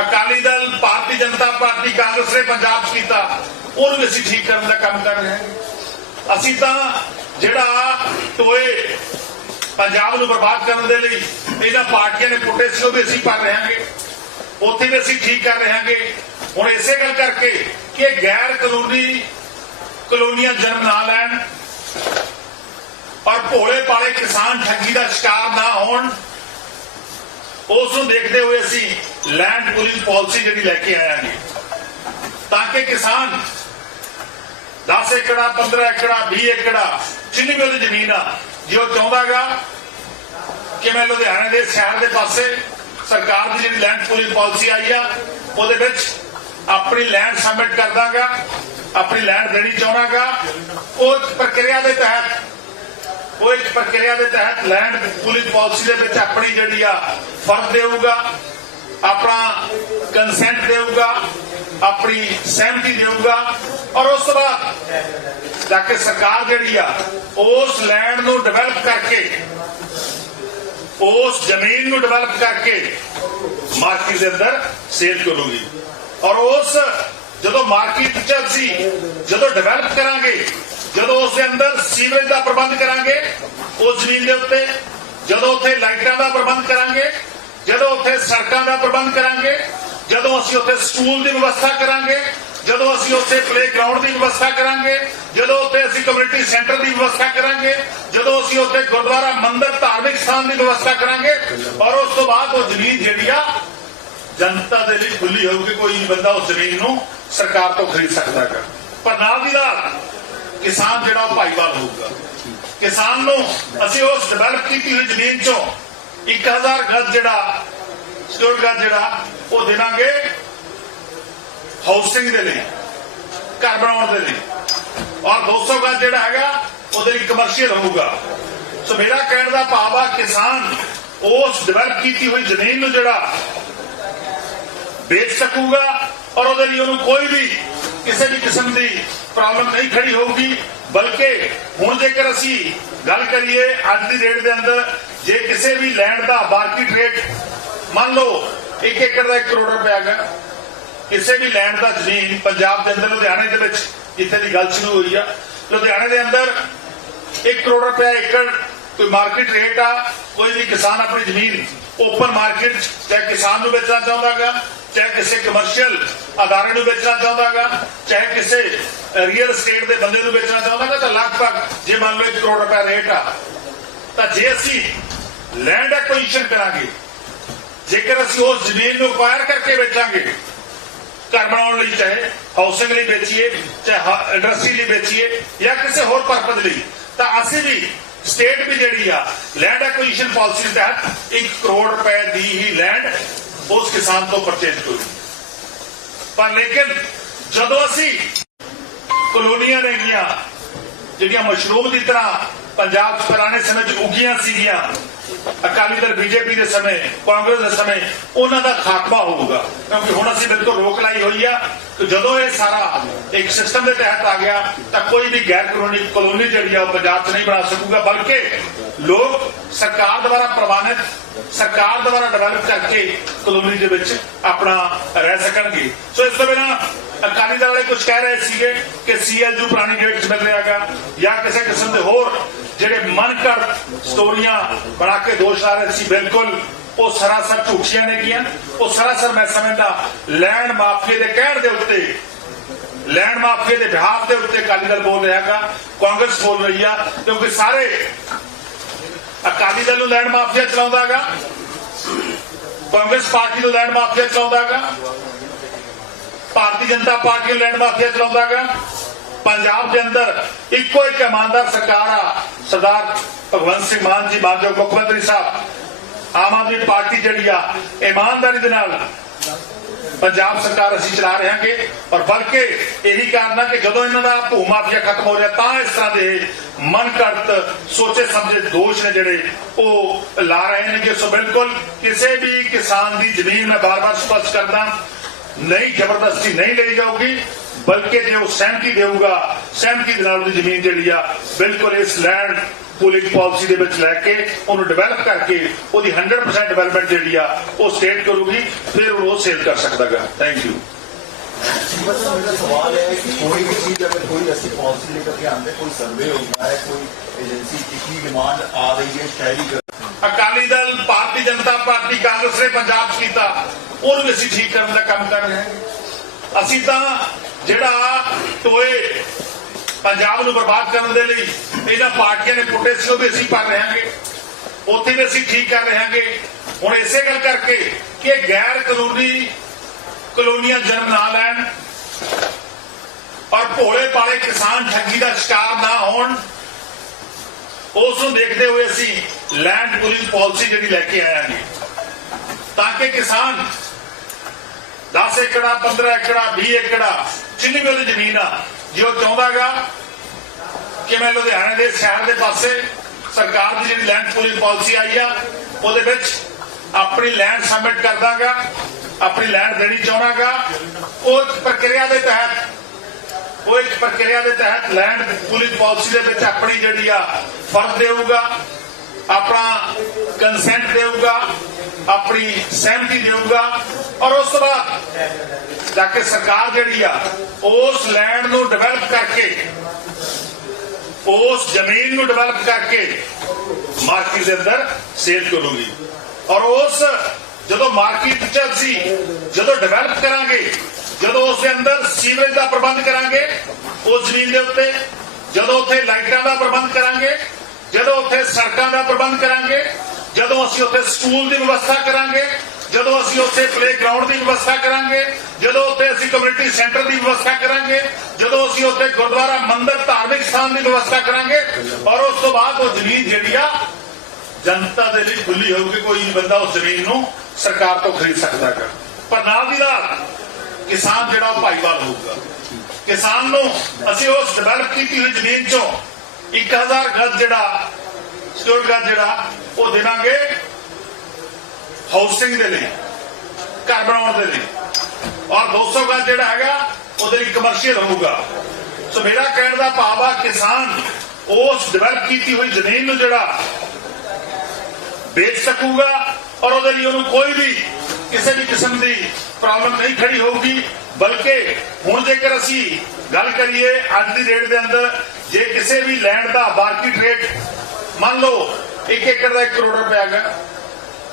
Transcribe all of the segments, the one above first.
Akali Dal, Bharatiya Janata party, Congress ਨੇ ਪੰਜਾਬ 'ਚ ਕੀਤਾ। ਉਹਨੂੰ ਵੀ ਅਸੀਂ ਠੀਕ ਕਰਨ ਦਾ ਕੰਮ ਕਰ ਰਹੇ ਹਾਂ। ਅਸੀਂ ਤਾਂ ਜਿਹੜਾ ਟੋਏ ਪੰਜਾਬ ਨੂੰ ਬਰਬਾਦ ਕਰਨ ਦੇ ਲਈ ਇਹਨਾਂ ਪਾਰਟੀਆਂ ਨੇ ਪੁੱਟੇ ਸੀ, ਉਹ ਵੀ ਅਸੀਂ ਭਰ ਰਹੇ ਹਾਂਗੇ। ਉੱਥੇ ਵੀ ਅਸੀਂ ਠੀਕ ਕਰ ਰਹੇ ਹਾਂਗੇ। ਹੁਣ ਇਸੇ ਗੱਲ ਕਰਕੇ ਕਿ ਗੈਰ ਕਾਨੂੰਨੀ ਕਲੋਨੀਆਂ ਜਨਮ ਨਾ ਲੈਣ ਔਰ ਭੋਲੇ ਪਾਲੇ ਕਿਸਾਨ ਠੱਗੀ ਦਾ ਸ਼ਿਕਾਰ ਨਾ ਹੋਣ ਉਸ ਨੂੰ ਦੇਖਦੇ ਹੋਏ ਅਸੀਂ ਲੈਂਡ ਪੂਲਿੰਗ ਪਾਲਿਸੀ ਜਿਹੜੀ ਲੈ ਕੇ ਆਇਆ ਹਾਂ ਤਾਂ ਕਿ ਕਿਸਾਨ 10 ਏਕੜਾ 15 ਏਕੜਾ 20 ਏਕੜਾ, ਜਿੰਨੀ ਵੀ ਉਹਦੀ ਜ਼ਮੀਨ ਆ, ਜੇ ਉਹ ਚਾਹੁੰਦਾਗਾ ਕਿ ਮੈਂ ਲੁਧਿਆਣੇ ਦੇ ਸ਼ਹਿਰ ਦੇ ਪਾਸੇ ਸਰਕਾਰ ਦੀ ਜਿਹੜੀ ਲੈਂਡ ਪੂਲਿੰਗ ਪਾਲਿਸੀ ਆਈ ਆ, ਉਹਦੇ ਵਿੱਚ ਆਪਣੀ ਲੈਂਡ ਸਬਮਿਟ ਕਰਦਾਗਾ, ਆਪਣੀ ਲੈਂਡ ਦੇਣੀ ਚਾਹੁੰਦਾਗਾ, ਉਹ ਪ੍ਰਕਿਰਿਆ ਦੇ ਤਹਿਤ ਉਹ ਇੱਕ ਪ੍ਰਕਿਰਿਆ ਦੇ ਤਹਿਤ ਲੈਂਡ ਪੂਲਿੰਗ ਪਾਲਿਸੀ ਦੇ ਵਿੱਚ ਆਪਣੀ ਜਿਹੜੀ ਆ ਫਰਜ਼ ਦੇਊਗਾ, ਆਪਣਾ ਕੰਸੈਂਟ ਦੇਊਗਾ, ਆਪਣੀ ਸਹਿਮਤੀ ਦੇਊਗਾ ਔਰ ਉਸ ਤੋਂ ਬਾਅਦ ਜਾ ਕੇ ਸਰਕਾਰ ਜਿਹੜੀ ਆ, ਉਸ ਲੈਂਡ ਨੂੰ ਡਿਵੈਲਪ ਕਰਕੇ, ਉਸ ਜ਼ਮੀਨ ਨੂੰ ਡਿਵੈਲਪ ਕਰਕੇ ਮਾਰਕੀਟ ਦੇ ਅੰਦਰ ਸੇਲ ਕਰੂਗੀ। ਔਰ ਉਸ ਜਦੋਂ ਮਾਰਕੀਟ ਚ ਅਸੀਂ ਜਦੋਂ ਡਿਵੈਲਪ ਕਰਾਂਗੇ ਜਦੋਂ ਉਸ ਦੇ ਅੰਦਰ ਸੀਵਰੇਜ ਦਾ ਪ੍ਰਬੰਧ ਕਰਾਂਗੇ ਉਸ ਜ਼ਮੀਨ ਦੇ ਉੱਤੇ, ਜਦੋਂ ਉੱਥੇ ਲਾਈਟਾਂ ਦਾ ਪ੍ਰਬੰਧ ਕਰਾਂਗੇ, ਜਦੋਂ ਉੱਥੇ ਸੜਕਾਂ ਦਾ ਪ੍ਰਬੰਧ ਕਰਾਂਗੇ, ਜਦੋਂ ਅਸੀਂ ਉੱਥੇ ਸਕੂਲ ਦੀ ਵਿਵਸਥਾ ਕਰਾਂਗੇ, ਜਦੋਂ ਅਸੀਂ ਉੱਥੇ ਪਲੇਗਰਾਉਂਡ ਦੀ ਵਿਵਸਥਾ ਕਰਾਂਗੇ, ਜਦੋਂ ਉੱਥੇ ਅਸੀਂ ਕਮਿਊਨਿਟੀ ਸੈਂਟਰ ਦੀ ਵਿਵਸਥਾ ਕਰਾਂਗੇ, ਜਦੋਂ ਅਸੀਂ ਉੱਥੇ ਗੁਰਦੁਆਰਾ ਮੰਦਿਰ ਧਾਰਮਿਕ ਸਥਾਨ ਦੀ ਵਿਵਸਥਾ ਕਰਾਂਗੇ ਔਰ ਉਸ ਤੋਂ ਬਾਅਦ ਉਹ ਜ਼ਮੀਨ ਜਿਹੜੀ ਆ, ਜਨਤਾ ਦੇ ਲਈ ਖੁੱਲੀ ਹੋਊਗੀ, ਕੋਈ ਬੰਦਾ ਉਸ ਜ਼ਮੀਨ ਨੂੰ ਸਰਕਾਰ ਤੋਂ ਖਰੀਦ ਸਕਦਾ ਹੈ ਪਰ ਨਾਲ ਦੀ ਨਾਲ ਕਿਸਾਨ ਜਿਹੜਾ ਉਹ ਭਾਈਵਾਲ ਹੋਊਗਾ। ਕਿਸਾਨ ਨੂੰ ਅਸੀਂ ਉਸ ਡਿਵੈਲਪ ਕੀਤੀ ਹੋਈ ਜ਼ਮੀਨ ਚੋਂ 1000 ਗੱਜ ਜਿਹੜਾ ਸਟੋਰ ਗੱਜ ਜਿਹੜਾ, ਉਹ ਦੇਵਾਂਗੇ ਹਾਊਸਿੰਗ ਦੇ ਲਈ, ਘਰ ਬਣਾਉਣ ਦੇ ਲਈ। ਔਰ 200 ਗੱਜ ਜਿਹੜਾ ਹੈਗਾ, ਉਹਦੇ ਲਈ ਕਮਰਸ਼ੀਅਲ ਹੋਊਗਾ। ਸੋ ਮੇਰਾ ਕਹਿਣ ਦਾ ਭਾਵ ਆ, ਕਿਸਾਨ ਉਸ ਡਿਵੈਲਪ ਕੀਤੀ ਹੋਈ ਜ਼ਮੀਨ ਨੂੰ ਜਿਹੜਾ ਵੇਚ ਸਕੂਗਾ ਔਰ ਉਹਦੇ ਲਈ ਉਹਨੂੰ ਕੋਈ ਵੀ ਕਿਸੇ ਵੀ ਕਿਸਮ ਦੀ ਪ੍ਰੋਬਲਮ ਨਹੀਂ ਖੜੀ ਹੋਊਗੀ। ਬਲਕਿ ਹੁਣ ਜੇਕਰ ਅਸੀਂ ਗੱਲ ਕਰੀਏ ਅੱਜ ਦੀ ਡੇਟ ਦੇ ਅੰਦਰ, ਜੇ ਕਿਸੇ ਵੀ ਲੈਂਡ ਦਾ ਮਾਰਕੀਟ ਰੇਟ ਮੰਨ ਲਓ 1 ਏਕੜ ਦਾ 1 ਕਰੋੜ ਰੁਪਏ ਹੈਗਾ। ਕਿਸੇ ਵੀ ਲੈਂਡ ਦਾ ਜ਼ਮੀਨ ਪੰਜਾਬ ਦੇ ਅੰਦਰ, ਲੁਧਿਆਣੇ ਦੇ ਵਿੱਚ ਜਿੱਥੇ ਦੀ ਗੱਲ ਸ਼ੁਰੂ ਹੋਈ ਆ। ਲੁਧਿਆਣੇ ਦੇ ਅੰਦਰ 1 ਕਰੋੜ ਰੁਪਏ ਏਕੜ ਕੋਈ ਮਾਰਕੀਟ ਰੇਟ ਆ, ਕੋਈ ਵੀ ਕਿਸਾਨ ਆਪਣੀ ਜ਼ਮੀਨ ਓਪਨ ਮਾਰਕੀਟ ਚਾਹੇ ਕਿਸਾਨ ਨੂੰ ਵੇਚਣਾ ਚਾਹੁੰਦਾਗਾ ਚਾਹੇ ਕਿਸੇ ਕਮਰਸ਼ੀਅਲ ਅਦਾਰੇ ਨੂੰ ਵੇਚਣਾ ਚਾਹੁੰਦਾਗਾ, ਚਾਹੇ ਕਿਸੇ ਰੀਅਲ estate ਦੇ ਬੰਦੇ ਨੂੰ ਵੇਚਣਾ ਚਾਹੁੰਦਾਗਾ, ਤਾਂ ਲਗਭਗ ਜੇ ਮੰਨ ਲਓ 1 ਕਰੋੜ ਰੁਪਏ ਰੇਟ ਆ, ਤਾਂ ਜੇ ਅਸੀਂ ਲੈਂਡ ਐਕੁਜੀਸ਼ਨ ਕਰਾਂਗੇ, ਜੇਕਰ ਅਸੀਂ ਉਸ ਜ਼ਮੀਨ ਨੂੰ ਅਕਵਾਇਰ ਕਰਕੇ ਵੇਚਾਂਗੇ, ਘਰ ਬਣਾਉਣ ਲਈ, ਚਾਹੇ ਹਾਊਸਿੰਗ ਲਈ ਵੇਚੀਏ, ਚਾਹੇ ਇੰਡਸਟਰੀ ਲਈ ਵੇਚੀਏ, ਜਾਂ ਕਿਸੇ ਹੋਰ ਪਰਪਸ ਲਈ, ਤਾਂ ਅਸੀਂ ਵੀ ਸਟੇਟ ਵੀ ਜਿਹੜੀ ਆ ਲੈਂਡ ਐਕੁਜੀਸ਼ਨ ਪਾਲਿਸੀ ਤਹਿਤ 1 ਕਰੋੜ ਰੁਪਏ ਦੀ ਹੀ ਲੈਂਡ ਉਸ ਕਿਸਾਨ ਤੋਂ ਪਰਚੇਜ ਕਰੂ ਪਰ ਲੇਕਿਨ ਜਦੋਂ ਅਸੀਂ ਕਲੋਨੀਆਂ ਨੇਗੀਆਂ ਜਿਹੜੀਆਂ ਮਸ਼ਰੂਮ ਦੀ ਤਰ੍ਹਾਂ ਪੰਜਾਬ 'ਚ ਪੁਰਾਣੇ ਸਮੇਂ 'ਚ ਉੱਗੀਆਂ ਸੀਗੀਆਂ ਅਕਾਲੀ ਦਲ ਬੀਜੇਪੀ ਦੇ ਸਮੇਂ, ਕਾਂਗਰਸ ਦੇ ਸਮੇਂ, ਉਹਨਾਂ ਦਾ ਖਾਤਮਾ ਹੋਊਗਾ। ਕਿਉਂਕਿ ਹੁਣ ਅਸੀਂ ਬਿਲਕੁਲ ਰੋਕ ਲਾਈ ਹੋਈ ਆ ਕਿ ਜਦੋਂ ਇਹ ਸਾਰਾ ਇੱਕ ਸਿਸਟਮ ਦੇ ਤਹਿਤ ਆ ਗਿਆ, ਤਾਂ ਕੋਈ ਵੀ ਗੈਰ ਕਾਨੂੰਨੀ ਕਲੋਨੀ ਜਿਹੜੀ ਆ ਉਹ ਪੰਜਾਬ 'ਚ ਨਹੀਂ ਬਣਾ ਸਕੂਗਾ, ਬਲਕਿ ਲੋਕ ਸਰਕਾਰ ਦੁਆਰਾ ਪ੍ਰਵਾਨਿਤ, ਸਰਕਾਰ ਦੁਆਰਾ ਡਿਵੈਲਪ ਕਰਕੇ ਕਲੋਨੀ ਦੇ ਵਿੱਚ ਆਪਣਾ ਰਹਿ ਸਕਣਗੇ। ਸੋ ਇਸ ਤੋਂ ਬਿਨਾਂ ਅਕਾਲੀ ਦਲ ਵਾਲੇ ਕੁਝ ਕਹਿ ਰਹੇ ਸੀਗੇ ਕਿ ਸੀਐਲਯੂ ਪੁਰਾਣੀ ਡੇਟ 'ਚ ਮਿਲ ਰਿਹਾਗਾ ਜਾਂ ਕਿਸੇ ਕਿਸਮ ਦੇ ਹੋਰ ਜਿਹੜੇ ਮਨ ਕਰ ਸਟੋਰੀਆਂ ਬਣਾ ਕੇ ਦੋਸ਼ ਲਾ ਰਹੇ ਸੀ, ਬਿਲਕੁਲ, ਉਹ ਸਰਾਸਰ ਝੂਠੀਆਂ ਨੇਗੀਆਂ ਉਹ ਸਰਾਸਰ ਮੈਂ ਸਮਝਦਾ, ਲੈਂਡ ਮਾਫੀਏ ਦੇ ਕਹਿਣ ਦੇ ਉੱਤੇ, ਲੈਂਡ ਮਾਫੀਏ ਦੇ ਵਿਹਾਰ ਦੇ ਉੱਤੇ ਅਕਾਲੀ ਦਲ ਬੋਲ ਰਿਹਾਗਾ ਕਾਂਗਰਸ ਬੋਲ ਰਹੀ ਆ, ਕਿਉਂਕਿ ਸਾਰੇ ਅਕਾਲੀ ਦਲ ਨੂੰ ਲੈਂਡ ਮਾਫੀਆ ਚਲਾਉਂਦਾ ਹੈਗਾ, ਕਾਂਗਰਸ ਪਾਰਟੀ ਨੂੰ ਲੈਂਡ ਮਾਫੀਆ ਚਲਾਉਂਦਾ ਚਲਾਉਂਦਾਗਾ ਭਾਰਤੀ ਜਨਤਾ ਪਾਰਟੀ ਨੂੰ ਲੈਂਡ ਮਾਫੀਆ ਚਲਾਉਂਦਾ ਚਲਾਉਂਦਾਗਾ ਪੰਜਾਬ ਦੇ ਅੰਦਰ ਇੱਕੋ ਇੱਕ ਇਮਾਨਦਾਰ ਸਰਕਾਰ ਆ ਸਰਦਾਰ ਭਗਵੰਤ ਸਿੰਘ ਮਾਨ ਜੀ, ਮਾਨਯੋਗ ਮੁੱਖ ਮੰਤਰੀ ਸਾਹਿਬ, ਆਮ ਆਦਮੀ ਪਾਰਟੀ ਜਿਹੜੀ ਆ, ਇਮਾਨਦਾਰੀ ਦੇ ਨਾਲ ਪੰਜਾਬ ਸਰਕਾਰ ਅਸੀਂ ਚਲਾ ਰਹੇ ਹਾਂਗੇ। ਔਰ ਬਲਕਿ ਇਹੀ ਕਾਰਨ ਆ ਕਿ ਜਦੋਂ ਇਹਨਾਂ ਦਾ ਭੂ ਮਾਫੀਆ ਖਤਮ ਹੋ ਰਿਹਾ, ਤਾਂ ਇਸ ਤਰ੍ਹਾਂ ਦੇ ਮਨ ਕਰਤ ਸੋਚੇ ਸਮਝੇ ਦੋਸ਼ ਨੇ ਜਿਹੜੇ ਉਹ ਲਾ ਰਹੇ ਨੇ ਕਿ ਸੋ ਬਿਲਕੁਲ ਕਿਸੇ ਵੀ ਕਿਸਾਨ ਦੀ ਜ਼ਮੀਨ ਮੈਂ ਬਾਰ-ਬਾਰ ਸਪਸ਼ਟ ਕਰਦਾ, ਨਹੀਂ ਜ਼ਬਰਦਸਤੀ ਨਹੀਂ ਲਈ ਜਾਊਗੀ। ਬਲਕਿ ਜੇ ਉਹ ਸਹਿਮਤੀ ਦੇਊਗਾ ਸਹਿਮਤੀ ਦੇ ਨਾਲ ਉਹਦੀ ਜ਼ਮੀਨ ਜਿਹੜੀ ਆ ਬਿਲਕੁਲ ਇਸ ਲੈਂਡ ਪੂਲਿੰਗ ਪਾਲਿਸੀ ਦੇ ਵਿੱਚ ਲੈ ਕੇ ਉਹਨੂੰ ਡਿਵੈਲਪ ਕਰਕੇ ਉਹਦੀ 100% ਡਿਵੈਲਪਮੈਂਟ ਜਿਹੜੀ ਆ ਉਹ ਸਟੇਟ ਕਰੂਗੀ ਫਿਰ ਉਹ ਸੇਲ ਕਰ ਸਕਦਾਗਾ ਥੈਂਕ ਯੂ बस मेरा सवाल है कि कोई भी चीज अगर कोई ऐसी पॉलिसी लेकर के आते कोई सर्वे होता है कोई एजेंसी कितनी डिमांड आ रही है शहरी कर ਅਕਾਲੀ ਦਲ ਭਾਰਤੀ ਜਨਤਾ ਪਾਰਟੀ ਕਾਂਗਰਸ ਨੇ ਪੰਜਾਬ 'ਚ ਕੀਤਾ ਉਹਨੂੰ ਵੀ ਅਸੀਂ ਠੀਕ ਕਰਨ ਦਾ ਕੰਮ ਕਰ ਰਹੇ ਹਾਂ ਅਸੀਂ ਤਾਂ ਜਿਹੜਾ ਟੋਏ ਪੰਜਾਬ ਨੂੰ ਬਰਬਾਦ ਕਰਨ ਦੇ ਲਈ ਇਹਨਾਂ ਪਾਰਟੀਆਂ ਨੇ ਪੁੱਟੇ ਸੀ, ਉਹ ਵੀ ਅਸੀਂ ਭਰ ਰਹੇ ਉੱਥੇ ਵੀ ਅਸੀਂ ਠੀਕ ਕਰ ਰਹੇ ਹੁਣ ਇਸੇ ਗੱਲ ਕਰਕੇ ਕਿ ਗੈਰ ਕਾਨੂੰਨੀ ਕਲੋਨੀਆਂ ਜਨਮ ਨਾ ਲੈਣ ਔਰ ਭੋਲੇ ਪਾਲੇ ਕਿਸਾਨ ਠੱਗੀ ਦਾ ਸ਼ਿਕਾਰ ਨਾ ਹੋਣ, ਉਸ ਨੂੰ ਦੇਖਦੇ ਹੋਏ ਅਸੀਂ ਲੈਂਡ ਪੂਲਿੰਗ ਪਾਲਿਸੀ ਜਿਹੜੀ ਲੈ ਕੇ ਆਇਆ ਹਾਂ ਤਾਂ ਕਿ ਕਿਸਾਨ 10 ਏਕੜਾ 15 ਏਕੜਾ 20 ਏਕੜਾ, ਜਿੰਨੀ ਵੀ ਉਹਦੀ ਜ਼ਮੀਨ ਆ, ਜੇ ਉਹ ਚਾਹੁੰਦਾਗਾ ਕਿ ਮੈਂ ਲੁਧਿਆਣੇ ਦੇ ਸ਼ਹਿਰ ਦੇ ਪਾਸੇ ਸਰਕਾਰ ਦੀ ਜਿਹੜੀ ਲੈਂਡ ਪੂਲਿੰਗ ਪਾਲਿਸੀ ਆਈ ਆ, ਉਹਦੇ ਵਿੱਚ ਆਪਣੀ ਲੈਂਡ ਸਬਮਿਟ ਕਰਦਾਗਾ, ਆਪਣੀ ਲੈਂਡ ਦੇਣੀ ਚਾਹਣਾਗਾ ਉਹ ਇੱਕ ਪ੍ਰਕਿਰਿਆ ਦੇ ਤਹਿਤ, ਉਹ ਇੱਕ ਪ੍ਰਕਿਰਿਆ ਦੇ ਤਹਿਤ ਲੈਂਡ ਪੂਲਿੰਗ ਪਾਲਿਸੀ ਦੇ ਵਿੱਚ ਆਪਣੀ ਜਿਹੜੀ ਆ ਫਰਜ਼ ਦੇਊਗਾ, ਆਪਣਾ ਕੰਸੈਂਟ ਦੇਊਗਾ ਆਪਣੀ ਸਹਿਮਤੀ ਦੇਊਗਾ ਔਰ ਉਸ ਤੋਂ ਬਾਅਦ ਜਾ ਕੇ ਸਰਕਾਰ ਜਿਹੜੀ ਆ, ਉਸ ਲੈਂਡ ਨੂੰ ਡਿਵੈਲਪ ਕਰਕੇ, ਉਸ ਜ਼ਮੀਨ ਨੂੰ ਡਿਵੈਲਪ ਕਰਕੇ ਮਾਰਕੀਟ ਦੇ ਅੰਦਰ ਸੇਲ ਕਰੂਗੀ। ਔਰ ਉਸ ਜਦੋਂ ਮਾਰਕੀਟ ਚ ਅਸੀਂ ਜਦੋਂ ਡਿਵੈਲਪ ਕਰਾਂਗੇ, ਜਦੋਂ ਉਸ ਦੇ ਅੰਦਰ ਸੀਵਰੇਜ ਦਾ ਪ੍ਰਬੰਧ ਕਰਾਂਗੇ, ਉਸ ਜ਼ਮੀਨ ਦੇ ਉੱਤੇ ਜਦੋਂ ਉੱਥੇ ਲਾਈਟਾਂ ਦਾ ਪ੍ਰਬੰਧ ਕਰਾਂਗੇ, ਜਦੋਂ ਉੱਥੇ ਸੜਕਾਂ ਦਾ ਪ੍ਰਬੰਧ ਕਰਾਂਗੇ ਜਦੋਂ ਅਸੀਂ ਉੱਥੇ ਸਕੂਲ ਦੀ ਵਿਵਸਥਾ ਕਰਾਂਗੇ, ਜਦੋਂ ਅਸੀਂ ਉੱਥੇ ਪਲੇਗਰਾਉਂਡ ਦੀ ਵਿਵਸਥਾ ਕਰਾਂਗੇ, ਜਦੋਂ ਉੱਥੇ ਅਸੀਂ ਕਮਿਊਨਿਟੀ ਸੈਂਟਰ ਦੀ ਵਿਵਸਥਾ ਕਰਾਂਗੇ, ਜਦੋਂ ਅਸੀਂ ਉੱਥੇ ਗੁਰਦੁਆਰਾ ਮੰਦਿਰ ਧਾਰਮਿਕ ਸਥਾਨ ਦੀ ਵਿਵਸਥਾ ਕਰਾਂਗੇ, ਔਰ ਉਸ ਤੋਂ ਬਾਅਦ ਉਹ ਜ਼ਮੀਨ ਜਿਹੜੀ ਆ, ਜਨਤਾ ਦੇ ਲਈ ਖੁੱਲੀ ਹੋਊਗੀ, ਕੋਈ ਬੰਦਾ ਉਸ ਜ਼ਮੀਨ ਨੂੰ ਸਰਕਾਰ ਤੋਂ ਖਰੀਦ ਸਕਦਾ ਹੈ ਪਰ ਨਾਲ ਦੀ ਨਾਲ ਕਿਸਾਨ ਜਿਹੜਾ ਉਹ ਭਾਈਵਾਲ ਹੋਊਗਾ। ਕਿਸਾਨ ਨੂੰ ਅਸੀਂ ਉਸ ਡਿਵੈਲਪ ਕੀਤੀ ਹੋਈ ਜ਼ਮੀਨ ਚੋਂ 1000 ਗੱਜ ਜਿਹੜਾ ਸਟੋਰ ਗੱਜ ਜਿਹੜਾ ਉਹ ਦੇਵਾਂਗੇ ਹਾਊਸਿੰਗ ਦੇ ਲਈ, ਘਰ ਬਣਾਉਣ ਦੇ ਲਈ। ਔਰ 200 ਗੱਜ ਜਿਹੜਾ ਹੈਗਾ, ਉਹਦੇ ਲਈ ਕਮਰਸ਼ੀਅਲ ਹੋਊਗਾ। ਸੋ ਮੇਰਾ ਕਹਿਣ ਦਾ ਭਾਵ ਆ, ਕਿਸਾਨ ਉਸ ਡਿਵੈਲਪ ਕੀਤੀ ਹੋਈ ਜ਼ਮੀਨ ਨੂੰ ਜਿਹੜਾ ਵੇਚ ਸਕੂਗਾ ਔਰ ਉਹਦੇ ਲਈ ਉਹਨੂੰ ਕੋਈ ਵੀ ਕਿਸੇ ਵੀ ਕਿਸਮ ਦੀ ਪ੍ਰੋਬਲਮ ਨਹੀਂ ਖੜੀ ਹੋਊਗੀ। ਬਲਕਿ ਹੁਣ ਜੇਕਰ ਅਸੀਂ ਗੱਲ ਕਰੀਏ ਅੱਜ ਦੀ ਡੇਟ ਦੇ ਅੰਦਰ, ਜੇ ਕਿਸੇ ਵੀ ਲੈਂਡ ਦਾ ਮਾਰਕੀਟ ਰੇਟ ਮੰਨ ਲਓ 1 ਏਕੜ ਦਾ 1 ਕਰੋੜ ਰੁਪਏ ਹੈਗਾ।